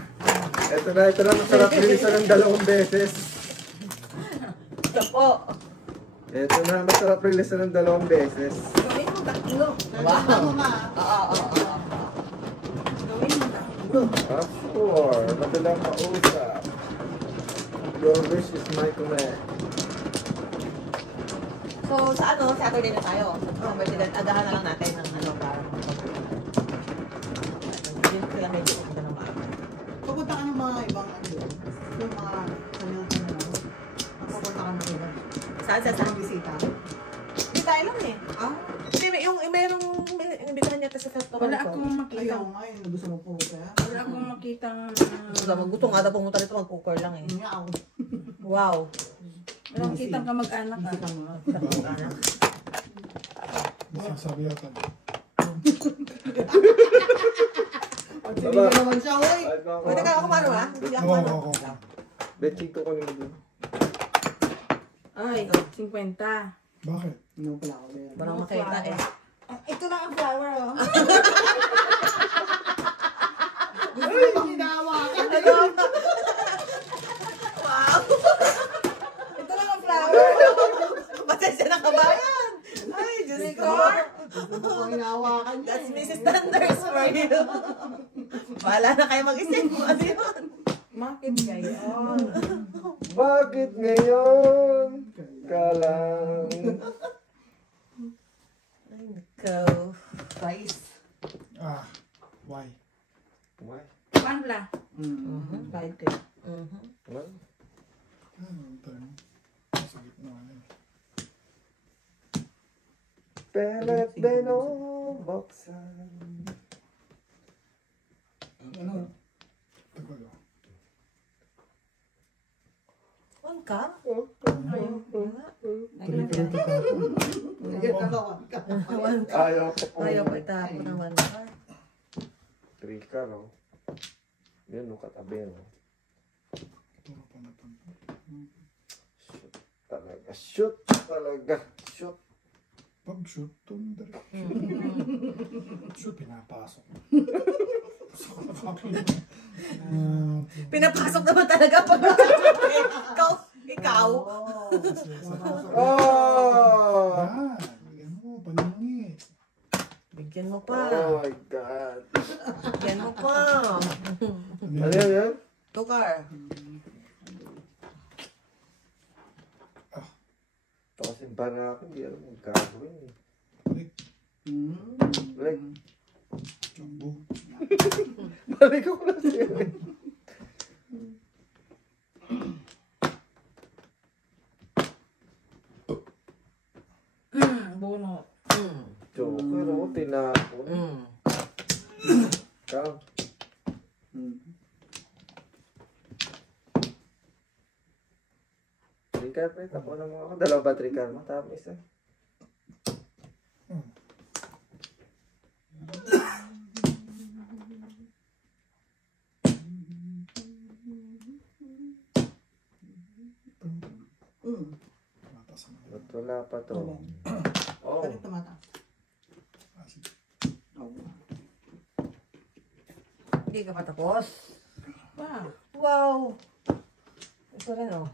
Ito na. Masarap rilisan ng 2 beses. Ito po. Ito na, masarap rilisan ng 2 beses. Gawin mo tatlo. Wow. Gawin mo tatlo. Pastor, madalang kausap. Your wish is my command. So, sa Saturday na tayo. Pwede agahan na lang natin ng para. Yun sila medyo mga ibang ano, yung mga kanil ka na lang. Magpupunta ka na iba. Saan? Mga bisita. Hindi tayo lang eh. Ah, Hindi, merong imbitahan niya sa restaurant Wala ko. akong makita. ayaw nga yun. Gusto mo po kaya. Wala akong makita. Gusto nga daw pumunta dito, mag-cooker lang eh. Nga ako. Wow. Wala akong kitang kamag-anak. Bisita mo nga. Masasabi yata. Pag sinigyan naman siya, oy. Pwede ka ako kumano ha? Hindi ako Oo, kumano. oo. Betching ko kami dun. Ay, 50. Bakit? Ano pala ako meron. Walang makita eh. Ito lang ang flower, oh. Gusto mo ginawa ka. Wow! Ito lang ang flower. Pasensya na kabayan! Ay, Diyos ko! Gusto mo pang hinawakan niya. That's Mrs. Thunders for you. Bahala na kayo mag-isip kung ano yun. Bakit kayo? Bakit ngayon ka lang? Ay, nako. Rice. Ah, why? Why? Panla. Kahit ka. Well, Ano tayo? Sa gitna na yun. pelet din o buksan. Ano? Tagal ah. On ka? Ayan, nalawan ka. On ka. Ayaw ko po. Ayaw ko itapon naman ka. 3 ka, no? Yun, no, katabi, no? Turo pa na pan. Shoot talaga. Shoot talaga. Shoot. Pag-shoot, tundra. Shoot, pinapasok. Pinapasok naman talaga pag ikaw. Oh! Ah, bigyan mo, paningi. Bigyan mo pa. Oh my God. Bigyan mo pa. Ano yan? Tukar. Ito kasi para ako, hindi alam kung gagawin eh. Like, Jumbo. balik ko na siya eh. Bunot. Joker ako, tinapon. Count. Trikar pa ito. Ako naman ako. Dalawa ba trikar mo? Tama isa. Matas na. Ba't wala pa to? Oh. Bakit tumata? Ah, sige. Hindi ka pa tapos. Pa. Wow. Ito rin oh.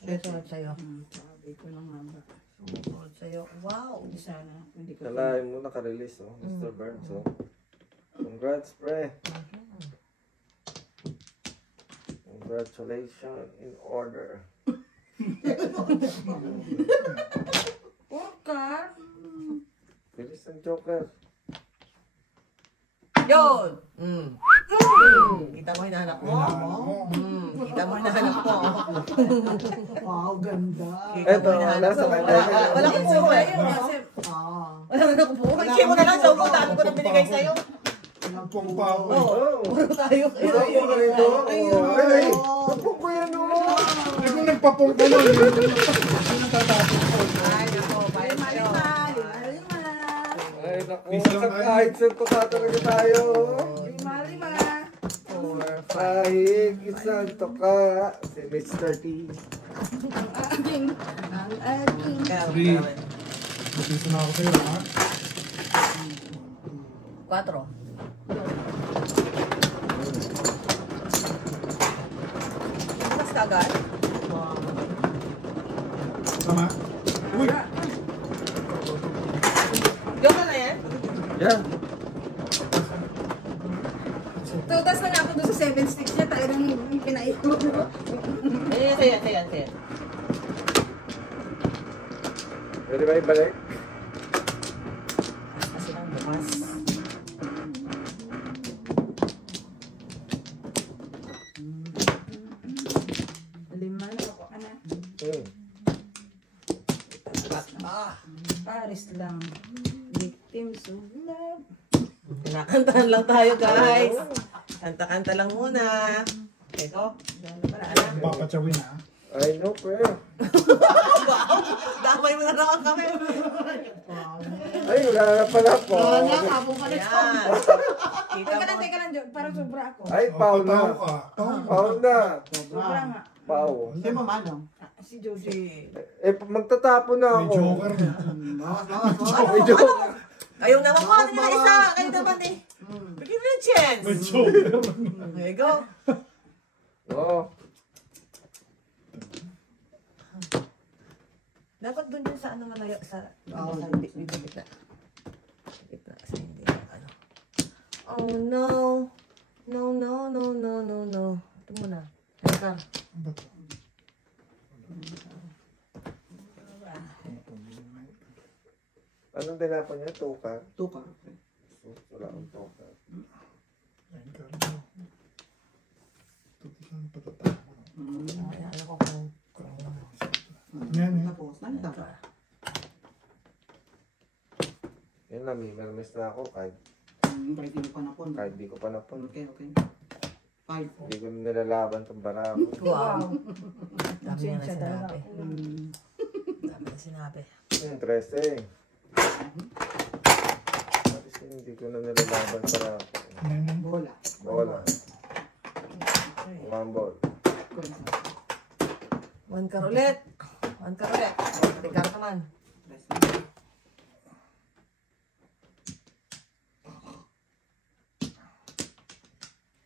Susunod sa'yo. Sabi ko lang nga. Susunod sa'yo. Wow. Hindi sana. Hindi ko. Kalahin mo nakarelease, oh. Mr. Burns, oh. Congrats, pre. Congratulations in order. Oscar. Bilis ang Joker. Yun! Kita mo hinahanap mo? Kita mo hinahanap mo? Wow, ganda. Eto, nasa kanya. Wala kang suko eh. Wala kang nakupo. Hindi mo na lang sa upo. Dami ko nang binigay sa'yo. Pong pa ako. Oh! Puro tayo. Ito po ka rito. Ay! Tapos ko yan, oh! Hindi ko nagpapong ka nun. Hindi natatapos ko. Ay, ako. Bayan sa'yo. Ay, naku. Peace lang, Sa kahit saan po tatalaga tayo. Lima. 4, 5. Kahit isang toka. Si Mr. T. Ang aking. Three. Mabilis na ako sa'yo, ha? 4. Mas kagad? Tama? Uy! Yung ka na yan? Yeah. Tutas na nga ako doon sa 7 sticks niya. Talagang pinaikot. Sa'yo. Pwede ba ibalik? Kasi lang bukas. Victims lang. Victims of love. Kinakantahan lang tayo, guys. Kanta-kanta lang muna. Ito, para alam. Papachawin ha. I know, pero. Damay mo na naman kami. Ay, wala na pala po. Ayan. Kita mo. Teka lang, Jo. Parang sobra ako. Ay, pau na. Pataw ka. Pau na. Sobra nga. Pau. Sino mamano? Si Joji. Eh, magtatapon na May ako. joker na. May joke. Ayaw naman ko. Ano yung isa? Kayo naman eh. Bigyan mo ng chance. May joker. There you go. Oo. Dapat doon yun sa ano malayo. Sa dito. Gitna. Sa hindi. Ano. Oh no. No. Ito muna. Eka. Anong dinapan niya? Tuka? Tuka. Wala akong tuka. Ayun ka rin. Ito saan patatama. Ano ko kung Yan eh. Tapos, nandito. Yan lang, may mermes na ako kahit Kahit hindi pa napon. di ko pa napun. Okay. 5. Hindi ko nilalaban itong barako. wow. Dami Change na siya dalawa. sinabi. Dami na sinabi. 13. Kasi hindi ko na nilalaban barako. Yan. Bola. Wala. One ball. One car ulit. Tingkar naman.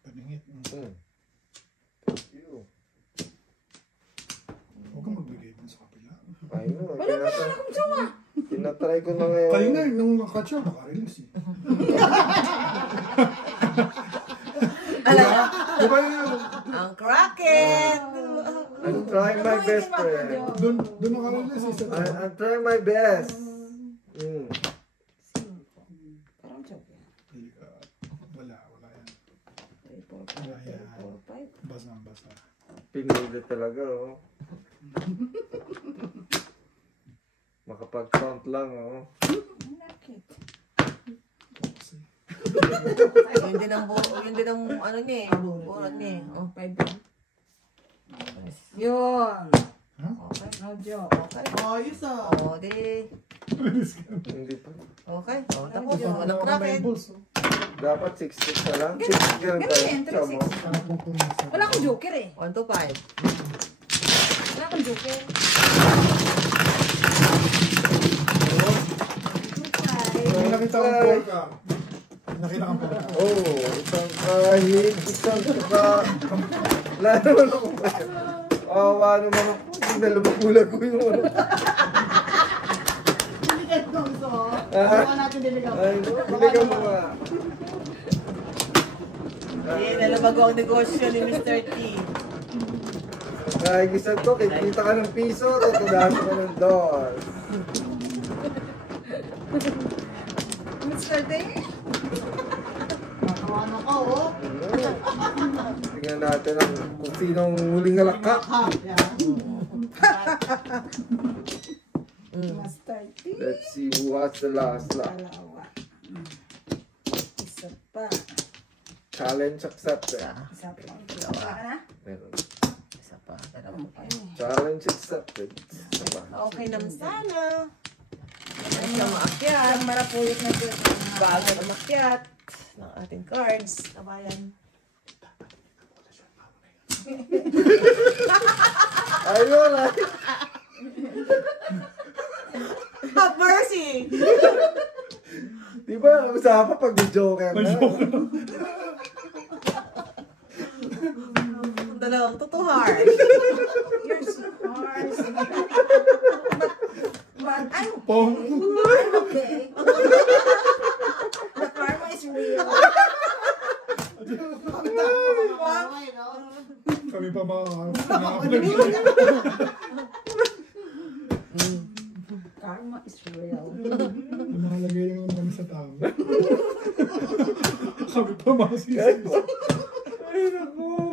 Paningit. Hmm. Thank you. Huwag kang magbigay dun sa kapila. I know. Tinatry ko na ngayon. Kayo nga, nung nakatsa, makarelease eh. Di ba yun? Ang Kraken! I'm trying my best, friend. Doon nakarelease eh. I'm trying my best. Hmm. Parang joke yan. Wala yan. 3, 4, Wala yan. 5. Basa. Pinulit talaga, oh. Makapag-count lang, oh. Nakit. Yun din ang ano niya eh. Burat niya eh. Oh, 5 lang. Yun. okay. No joke. Okay. Ayos ah. O, di. Hindi pa. Okay. O, tapos. Walang Kraken. Dapat 6-6 na lang. 6 ganun Ganun tayo. yan, Tsaka mo. Wala akong joker eh. 1 to 5. Wala akong joker. Nakita kang polka. Nakita kang polka. Oh, isang kahit, isang kaka. Lalo ako. Awa naman ako. Nalabulag ko yung ano. Diligan ko so. Ano natin diligan? Ay, biligan mo nga. Eh, nalabago ang negosyo ni Mr. T. Nakikisan ko, kikita ka ng piso, tutudahan ko ng dos. Mr. Day. Nakawanan ka oh. Tingnan natin kung sinong huling alakak. Ha. Yan. Master T. Let's see what's the last lap. Dalawa. Isa pa. Challenge accepted. Isa pa. Wala ka na? Meron. Isa pa. Dalawa pa. Challenge accepted. Diba? Okay naman sana. Ay, siya maakyat. Ang marapulot na ito. Bago na makyat ng ating cards. Kabayan. Ayun ay. Have mercy! Di ba, usapan pag may joker na. Ang dalawang tutuhar. You're so harsh. But I'm Pong. okay. The karma is real. Kami pa mga Karma is real. Nakalagay lang naman kami sa tao. Kami pa mga sisi. Ay, naku.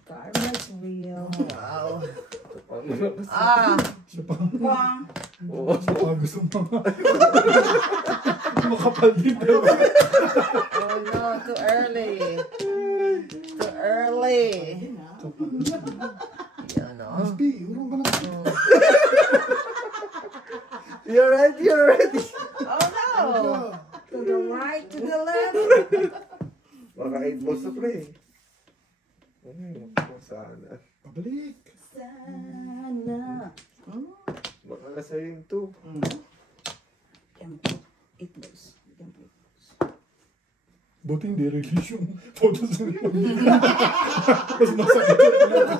Karma is real. Wow. Bang. Oo. Baka gusto mo. Makapal din daw. Oh no, too early. Too early. Yan o. Miss B, urong ka lang. You're right, you're ready. Oh no! To the right, to the left. Baka 8 balls na pre. Sana. Pabalik. Sana. Baka nasa yung 2. It goes. Buti hindi release yung photos na rin. Mas masakit yun.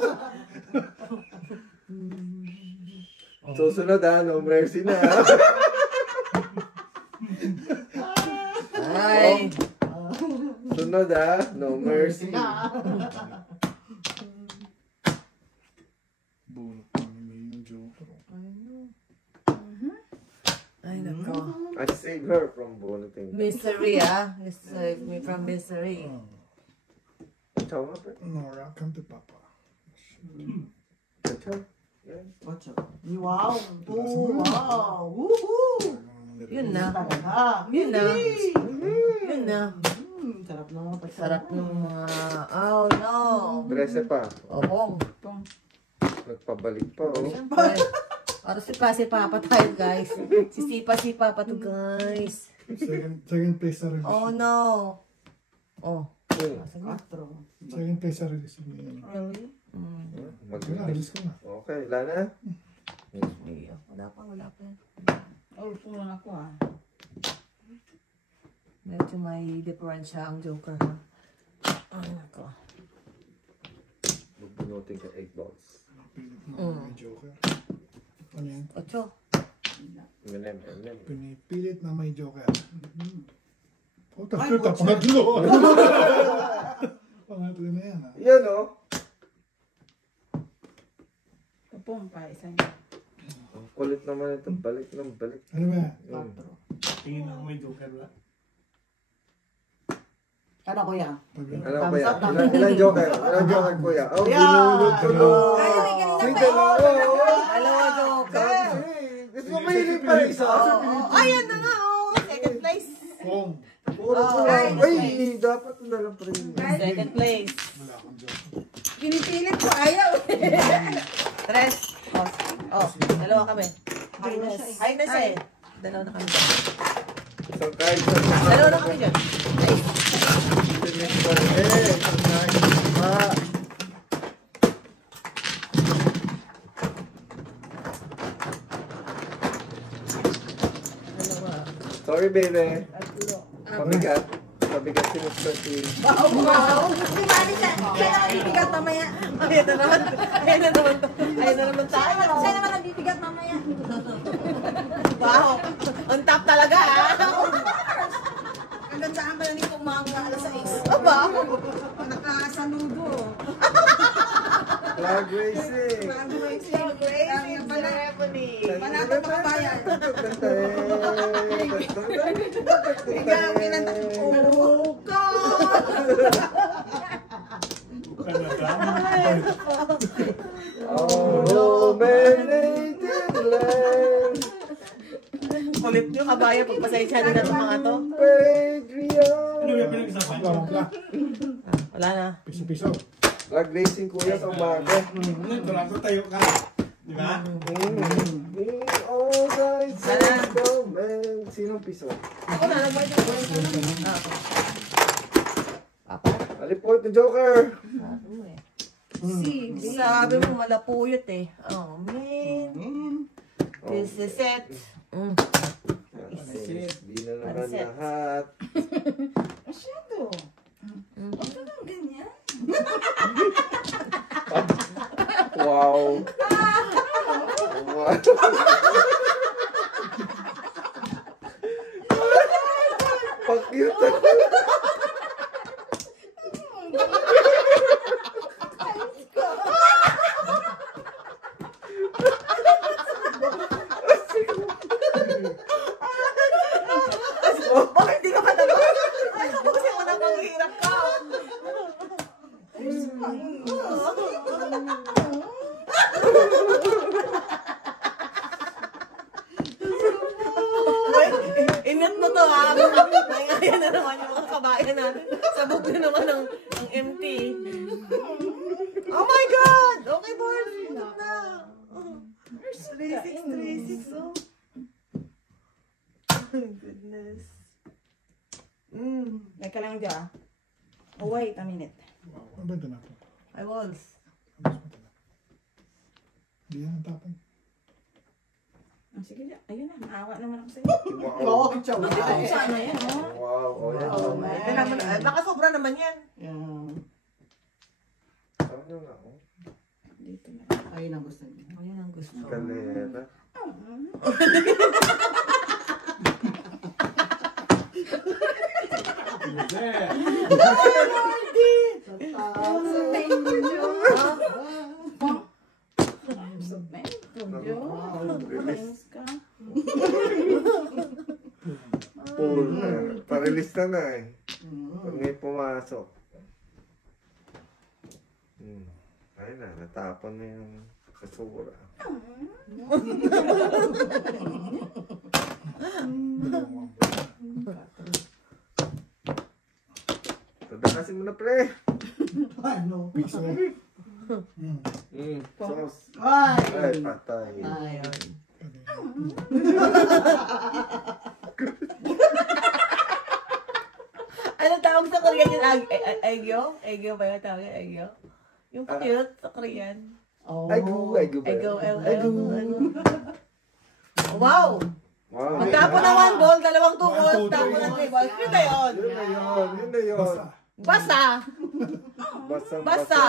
Susunod ha, no mercy na. Ay! Sunod ha, no mercy. Bunot namin yung joker. Ay, nako. I saved her from bulleting. Misery, ah. You saved me from misery. Ciao nga pre. Nora, come to Papa. Ciao. Ocho. Wow. Wow. Woohoo. Yun na. Talaga. Yun na. Yun na. Sarap na mga Sarap ng mga... Oh, no. 13 pa. Oh, Nagpabalik pa oh. siyempre. Para si Papa tayo, guys. Si Papa to, guys. Second place sa release. Oh, no. Oh. Quatro. Second place sa release. Really? Wala, release ko na. Okay, wala na. Wala pa. Oh, pulang ako ah. Medyo may diferensya ang Joker, ha? Ay, nako. Magbunutin ka 8 balls. Pilit mo may joker. Ano yan? 8. M&M. Pinipilit na may joker. Puta, pangatlo. Pangatlo na yan, ha? Yan oh. Tapong pa, isa niya. Ang kulit naman ito. Balik ng balik. Ano ba yan? Quatro. Tingin ako may joker ba? Ano kuya? Ano ba yan? Ilan joker? Ilan joker kuya? Oh, Yeah. binulot ko no. Ay, ganun Ay, na dalawa. Dalawa Joker. Gusto mo mahilig pa rin isa? Ay, yan na nga, oh. Second place. Kung Puro po. Ay, Ay, dapat na lang pa rin. Second place. wala akong joker. Pinipilit ko, ayaw. Tres. Oh, dalawa kami. Ay na siya eh. Ay, na siya eh. Dalawa na kami. Isang kahit sa Dalawa na kami dyan. Ay, finish pa rin. Isang kahit sa dalawa. Sorry, baby. Pabigat. Pabigat si Mr. T. Wow. Si Manny siya. Siya naman bibigat mamaya. Ayun na naman tayo. Siya naman ang bibigat mamaya. Wow. On top talaga, ah. Kagandaan ka na nito mga alas 6. Aba. Nakasaludo. Flag racing. Bago may celebration. Ceremony. Panalo pa kabayan. Bigyan ang pinag- Oh, God! Oh, dominated land. Kulit nyo, kabaya. Pagpasensya nyo na itong mga to. Adrian. Ano yung pinag-isapan? Wala na. Piso-piso. Flag racing kuya sa umaga. Ito lang, tayo ka. Di ba? Oh, guys. Sana. Man. Sinong piso? Ako na, nagbayad yung Papa? Aliport na Joker. Sabi mo malapuyot eh. Oh, man. This is it. Di na naman Pansit. lahat. Masyado. Huwag ka nang ganyan. Wow. Wow. Pag-cute. Bakit di ka pa naman? Kasi mo na panghirap ka. Ingat mo to ha. Maingaya na naman yung mga kabayan natin. Sabog na naman ng MT. Oh my God! Okay, boys. Putok na. 36, oh. Oh my goodness. Teka lang dyan. Oh, wait a minute. Wow, ang benta na po. Hi, Walls. Hindi yan ang tapon. Sige dyan. Ayun na, maawa naman ako sa'yo. Oo, chow. Sana yan, oh. Wow, oh yan. Oh, Ito naman, baka sobra naman yan. Ano nyo nga, oh. Dito na. Ayun ang gusto niya. Ayan ang gusto. Kalera. Release. Full na. Pa-release na eh. Pag may pumasok. Ayun na, natapon na yung kasura. Tadakasin mo na, pre. Ano? Piso. Sauce. Ay! Ay, patay. Ay! Ano tawag sa Korean yung egyo? Egyo ba yung tawag yung egyo? Yung pa-cute sa Korean. Oh. Ay, gu, ba? Egyo, Ay, gu. Wow! Wow. Magtapo na 1 ball, 2 tungkol, 1, 2, tapo na 3 3 balls. Yun na yun. Yun na yun, yun na yun. Basta! Basta. Basta!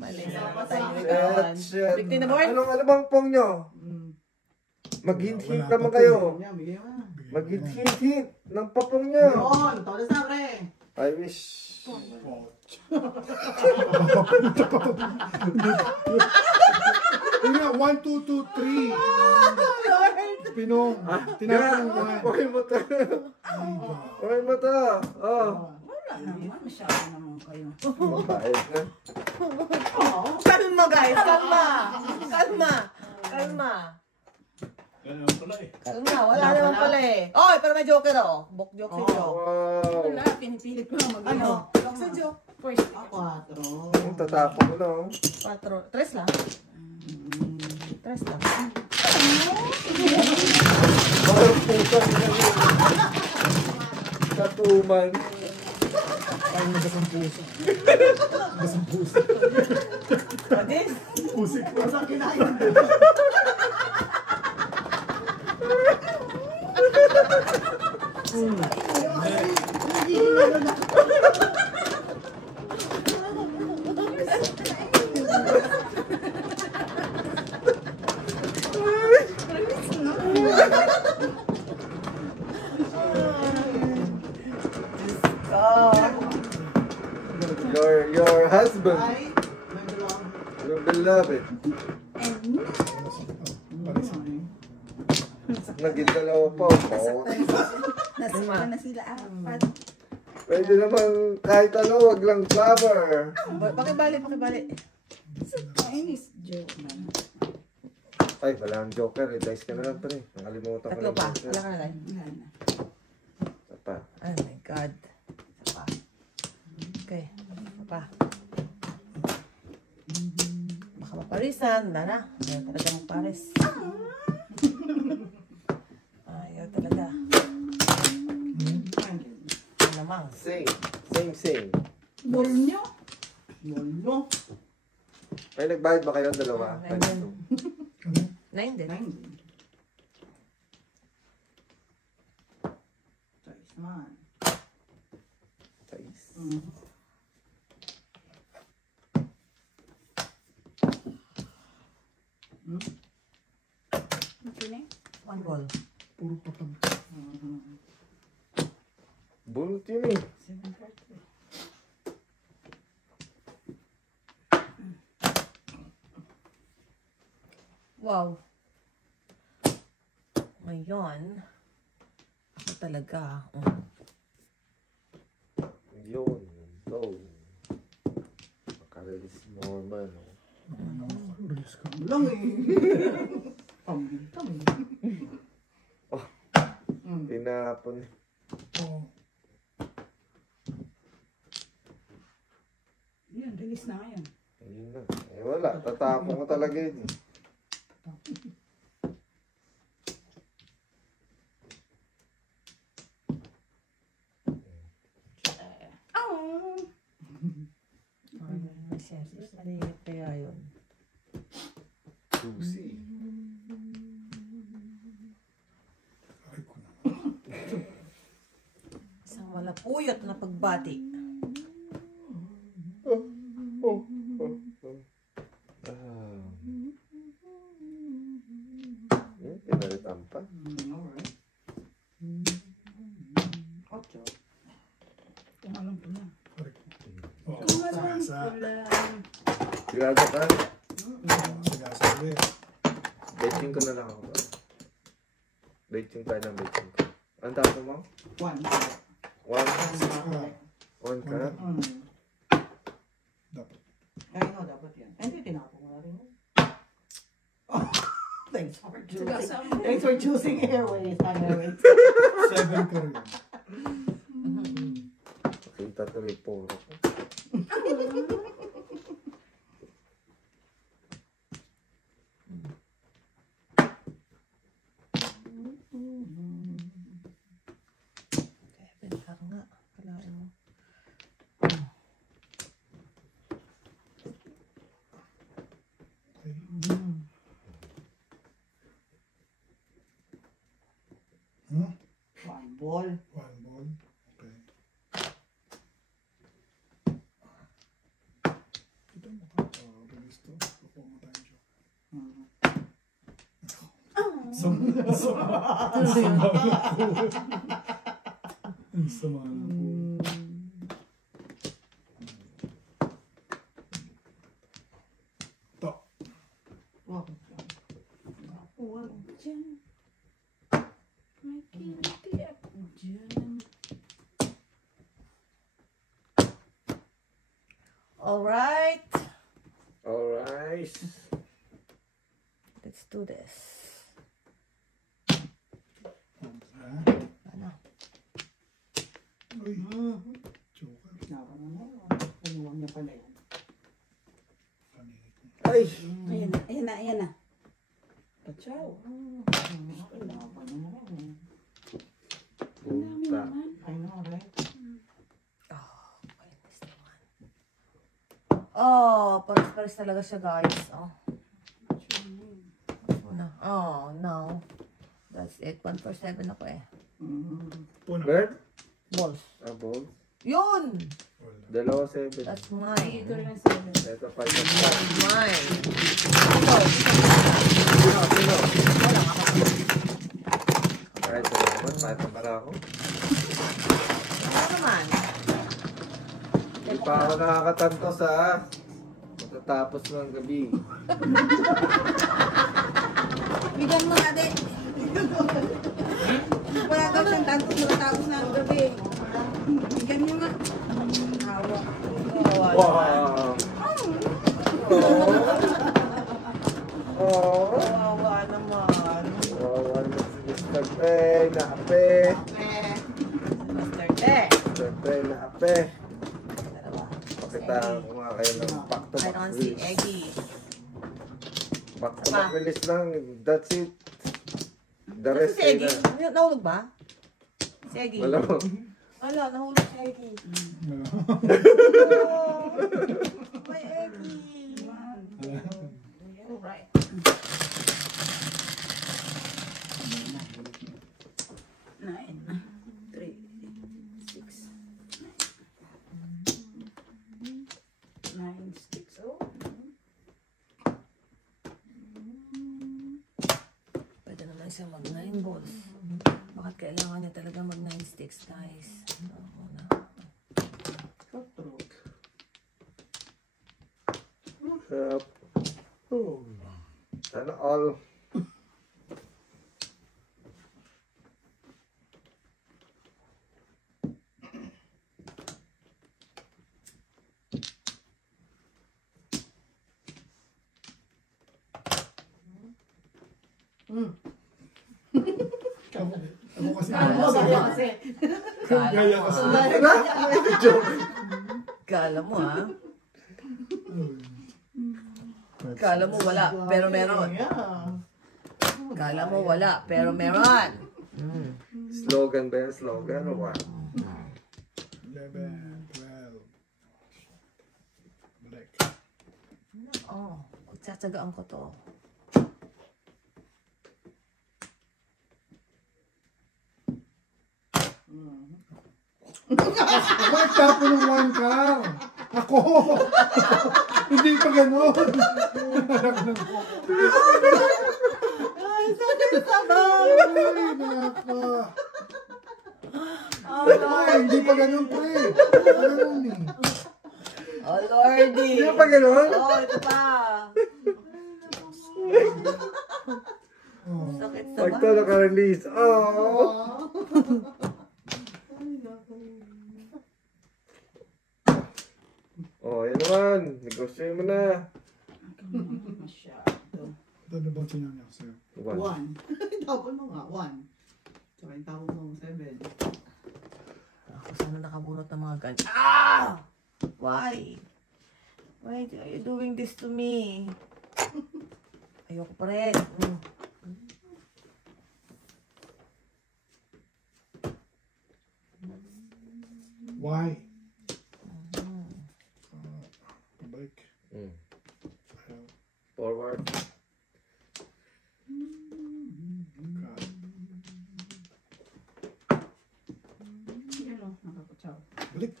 Mali na patay yung ikawan. Shit. Victim na board? Ano bang pong nyo? Mag-hint-hint naman kayo. Bigyan mo. Mag-hint-hint ng papong nyo. Yun! Tawag na pre! I wish. Yun nga, 1, 2, 2, 3. Pinong. Tinapong Okay mo to. Okay mo to. Oh. Wala naman, masyado naman kayo. Mabait na. Kalma guys, kalma! Kalma! Kalma! Kalma, wala naman pala eh. Oy, pero may joker oh. Bok joke si joke. Wow. Wala, pinipilit ko lang mag-ano. Joke si joke. First, 4. Ang tatapon mo na. oh. 4, 3 lang. 3 lang. Parang pusa. Katuman. Ay, nagasang puso. Nagasang puso. Padis? Pusik. Masang kinain. Your husband. Ay! May dalawang. Your beloved. Naging dalawa pa. Oh. nasira na sila apat. Pwede naman kahit ano, wag lang flower. Pakibali, pakibali. Chinese joke man. Ay, wala ang joker. Dice ka na lang, pre. Nakalimutan ko Tatlo lang. pa. Wala ka na lang. Wala na. Isa pa. Oh my God. Isa pa. Okay. Isa pa. Baka maparisan. Wala na. Ayaw talaga magparis. Ayaw talaga. Malamang. Sing. Sing. Ball nyo? Molo. May nagbayad ba kayo? Dalawa? Nine. 9 din. 9. Choice man. Size. Makinig? 1 ball. Puro patam. Bunot yun eh. 7:30. Wow. Ngayon, ako talaga. Yun. Go. Makarelease normal. Release ka. Lang eh. Pambintang eh. kahapon eh. Oo. Yun, release na ngayon. Ayun na. Eh wala, tatapon ko talaga yun eh. Oh! Maliit kaya yun. Susi. Aray ko naman. Isang malapuyot na pagbati. Pinalitan pa. Alright. Ocho. Tumalang pula. Aray ko. Oo. Tumalang Sagasa. pula. Sigado ka. Sagasa ulit. Betching ko na lang ako. Betching tayo ng betching ko. Ang tapo mo? One. One? Ah, One ka? dapat. Ay, no, dapat yan. Hindi, tinapon ko na rin. Oh, thanks for choosing. Thanks for choosing airways. Airways. 7 ka rin. Kita tuloy po. Kaya nga. Kalain mo. Okay. Huh? One ball. One ball. Okay. Ito mo ka. Release to. Kukuha mo tayo dyan. Sama na po. Ang sama na po. Ito. Wow. Huwag dyan. May kiliti ako dyan. Alright. Alright. Let's do this. Ano? Uy. Joker. Napan na na. Pinuwan niya pala yan. Paninig. Ay! Ayan na, ayan na, ayan na. Pachaw. Napan na na. Ang dami Puta. naman. I know, right? Kainis naman. Oh, pares-pares talaga siya, guys. Oh. Una. Oh, no. That's it. 1 for 7 ako eh. Puna. Bird? Balls. Above? Yun! Wala. Dalawa 7. That's mine. Dito rin ang 7. Ito 5 na. That's mine. Kahit sa naman, kahit na para ako. Ano naman? Hindi pa ako nakakatanto sa matatapos ng gabi. Bigyan mo natin. Wala daw siyang tantos na tapos na ang gabi. Bigyan niyo nga. Hawa. Wow! Oh! Kawawa naman. Wow, ano si Mr. Pe, naape. Master Tech. Mr. Pe, naape. Dalawa. Pakitaan ko nga kayo ng back to I back don't see release. Eggy. Back to back release lang. That's it. The Ito rest si ay Eggy. na. Nahulog ba? Si Eggy. Wala mo. Wala, nahulog si Eggy. May Eggy. Alright. Nine. 3, 6, 9 sticks. Oh. Pwede naman siya mag 9 balls. Bakit kailangan niya talaga mag 9 sticks, guys? Ito muna. Cutthroat. Sarap. Sana all. Ako kasi Gaya kasi. Gaya kasi. Kala mo ha? Kala mo wala, pero meron. Kala mo wala, pero meron. Slogan ba yan? Slogan o what? 11, 12. Black. Oh, pagtsatsagaan ko to. Bakit tapo ng one car? Ako! Hindi pa ganun. Ay, sakit sa bang! Ay, naka. Ay, hindi pa ganun, pre. Ganun eh. Oh, Lordy! Hindi pa gano'n? Oh, ito pa! Oh. Sakit sa Pag ba? to naka-release. Oh! Oh, yan naman. Negosyo mo na. Masyado. Ano bang sinanyak sa'yo? One. 1. Tapon mo nga, 1. Tsaka yung tapon mo, 7. Ako sana nakabunot ng mga ganyan. Ah! Why? Why are you doing this to me? Ayoko pa rin. Why? Balik. Ayaw. Forward. God. Yan o, nakakutsaw. Balik.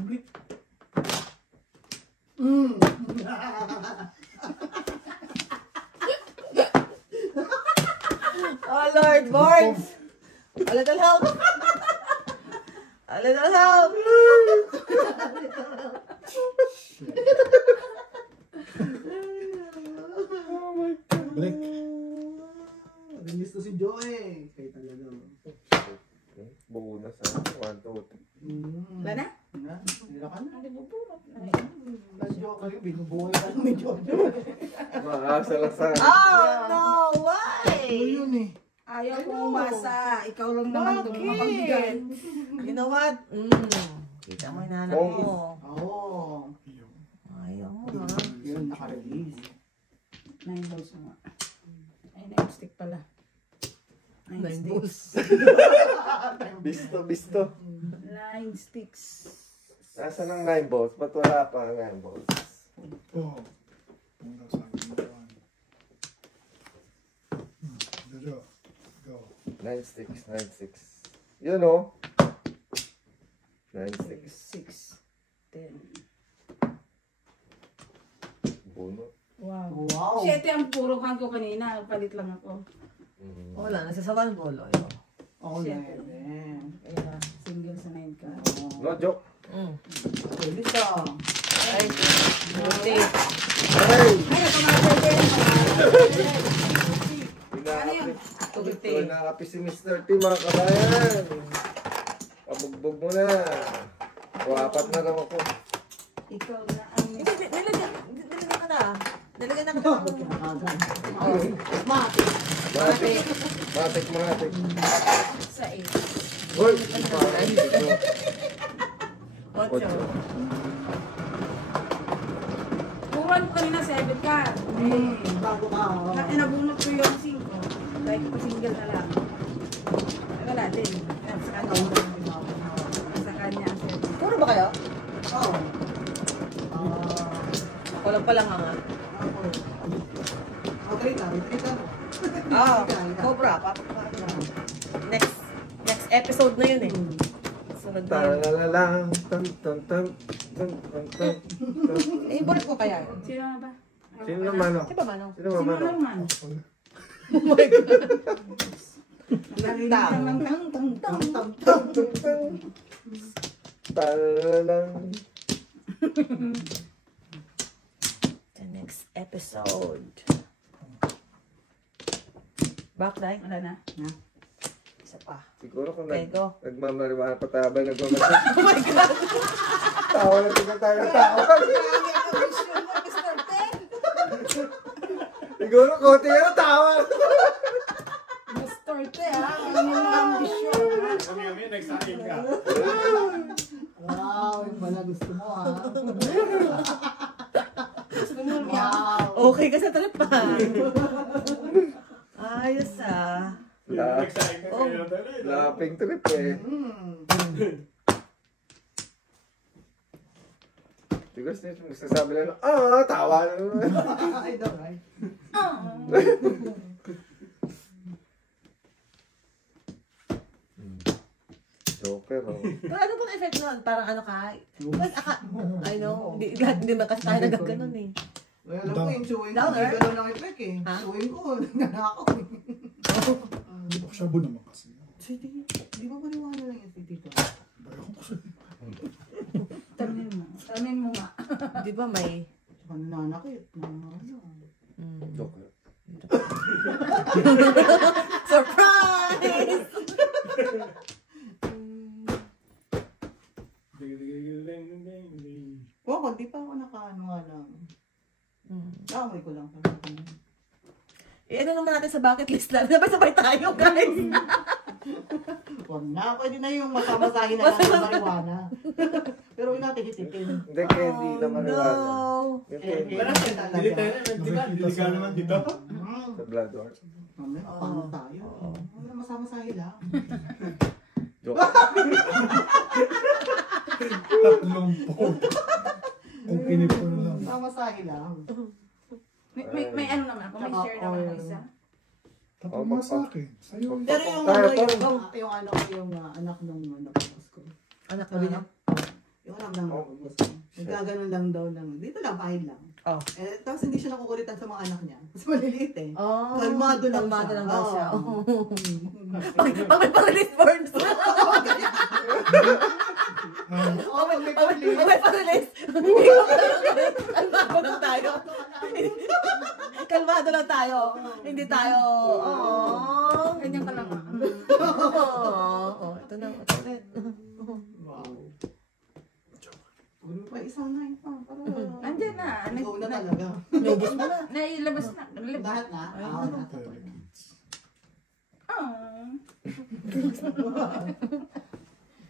Balik. Oh, Lord, Boards! A little help! A little help! Balik. Rinis to si Joey. Kaya talaga. Buo na sa 1, 2, Wala na? Hila ka na. Hindi bubunot na. Nag-joke kayo, binubuhay ka lang ni Jojo. 3. Maasa lang sa... Oh, no! Why? Ano yun eh? Ayaw ko umasa. Ikaw lang naman doon mapagbigan. You know what? Kita mo yung nanay mo. Oo. Ayaw. Ayaw mo, ha? Yun, naka-release. 9 balls na nga. Ay, 9 stick pala. 9 Nine sticks. Bisto. 9 sticks. Nasa ng 9 balls? Ba't wala pa ang 9 balls? Oh. Hanggang sa akin. Jojo. Go. 9 sticks, 9 sticks. Yun o. 9 sticks. 6. 10. Bunot. Wow. Wow. 7 ang puro kan ko kanina. Palit lang ako. Wala, nasasawan ko, Lolo. Oo, Siya. 9. Kaya single sa 9 ka. No joke. Pwede ka. Ay, buti. Hey! Ay, natumatay din. Pinakapi si Mr. T, mga kabayan. Pabugbog mo na. O, 4 na lang ako. Ikaw na ang... Hindi, nilagyan ka na. Nilagyan na kita. Matik. Matik. Sa 8. Hoy! Ocho. Puruan ko kanina 7 ka. Bago ka. Nabunot ko yung 5. Kahit pa single na lang. Ay, wala din. Sa kanya. Sa kanya ang 7. Puro ba kayo? Oo. Walang pala nga. Okay ka, retreat ka. Cobra. Next episode na yun eh. Sunod na yun. Talalalang. Tan. Eh, balik ko kaya. Sino na ba? Sino naman o? Di ba, Mano? Sino Sino naman o? naman? Talalalang. The next episode. Back, Day? Wala na. Isa pa. Siguro kung Okay, go. nagmamariwaan pa tayo ba nagmamariwaan? Oh my God! Tawa na tingnan tayo ng tao. Siguro, konti na tawa. Mastorte ha. Ang yung ambisyon ha. Kami, nagsaing ka. Wow, yung pala gusto mo ha. Gusto mo niya. Wow. Okay ka sa trip pa. Ayos ah. Nagsaing ka kayo. Laping trip eh. Siguro, nagsasabi lang, tawa na naman. I know, right? Joker, oh. Pero ano bang effect nun? Parang ano ka? I know. Hindi man kasi tayo nagaganon eh. Well, alam ko yung suwing ko, Downer? hindi gano'n ang effect eh. Ha? Suwing ko, nanakaw eh. Shabu naman kasi. Sige, di ba maniwala lang yung dito? Bayaw ko sa'yo. Tanin mo. Tanin mo nga. Di ba may... Saka nananakit. Joker. Surprise! Oo, di pa ako nakaano nga lang. Nakamoy ko lang. Ano naman natin sa bucket list natin? Sabay-sabay tayo, guys! Huwag na, pwede na yung masamasahin na lang ng marijuana. Pero huwag natin hititin. Hindi, candy naman naman. No! Yung candy. Pero, dili tayo na, di ba? Diligal naman dito. Sa blood or. Mamaya, paano tayo? Huwag na masamasahin lang. Joker. Tatlong po. Kung pinipon lang. Masamasahin lang. May ano naman ako. May share naman ako isa. Tapos nga sa akin. Sa'yo. Pero yung Tayo, ano, parang- yung ano ko, yung anak nung anak ko. Anak Sabi na niya, yung anak ng boss ko. Nagkaganon lang daw ng, dito lang, bahay lang. Oh. Eh, tapos hindi siya nakukulitan sa mga anak niya. Kasi maliliit eh. Oh, Kalmado lang kalmado siya. lang daw siya. Oo. Pag may pang-release boards. Oo, pag may Pag pag-release. may pang-release. Kalmado lang tayo. Kalmado lang tayo. Hindi tayo. Oh. Ganyan ka lang ah. Oh, ito na. Ito ulit. Wow. Puro pa isang night pa. Andyan na. Ikaw na talaga. Nubos mo na. Nailabas na. Lahat na? Oo, na.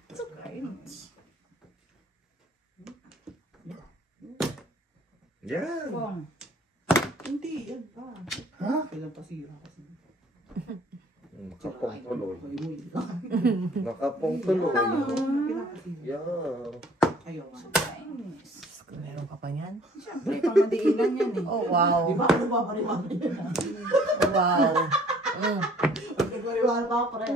It's okay. Yan. Bong. Hindi, yan pa. Ha? Kailan pa sira kasi. Nakapong tuloy. Ay, mo yun. Nakapong tuloy. Kailan pa sira. Yan. Ayaw nga. Chinese. Meron ka pa yan? Siyempre, pangmadiilan yan eh. Oh, wow. Di ba ako papariwala yun? Wow. Pag nagpariwala pa pre.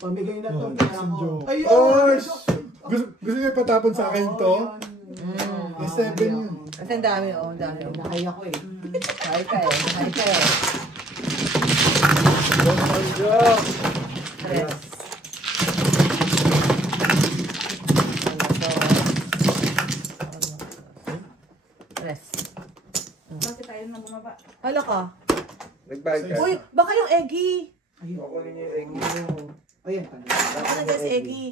Pamigay na itong pera ko. Joke. Ayun! Oh, Gusto niyo ipatapon sa akin to? Eh, 7 yun. Kasi ang dami, oh. Ang dami. Nahay ako eh. Hay ka eh. Hay ka eh. Tres. Tres. Bakit tayo na bumaba? Hala ka. Nagbayad ka. Uy, baka yung eggy. Ayun. Ako ninyo yung egg. Ayan pala. Baka nandiyan si eggy.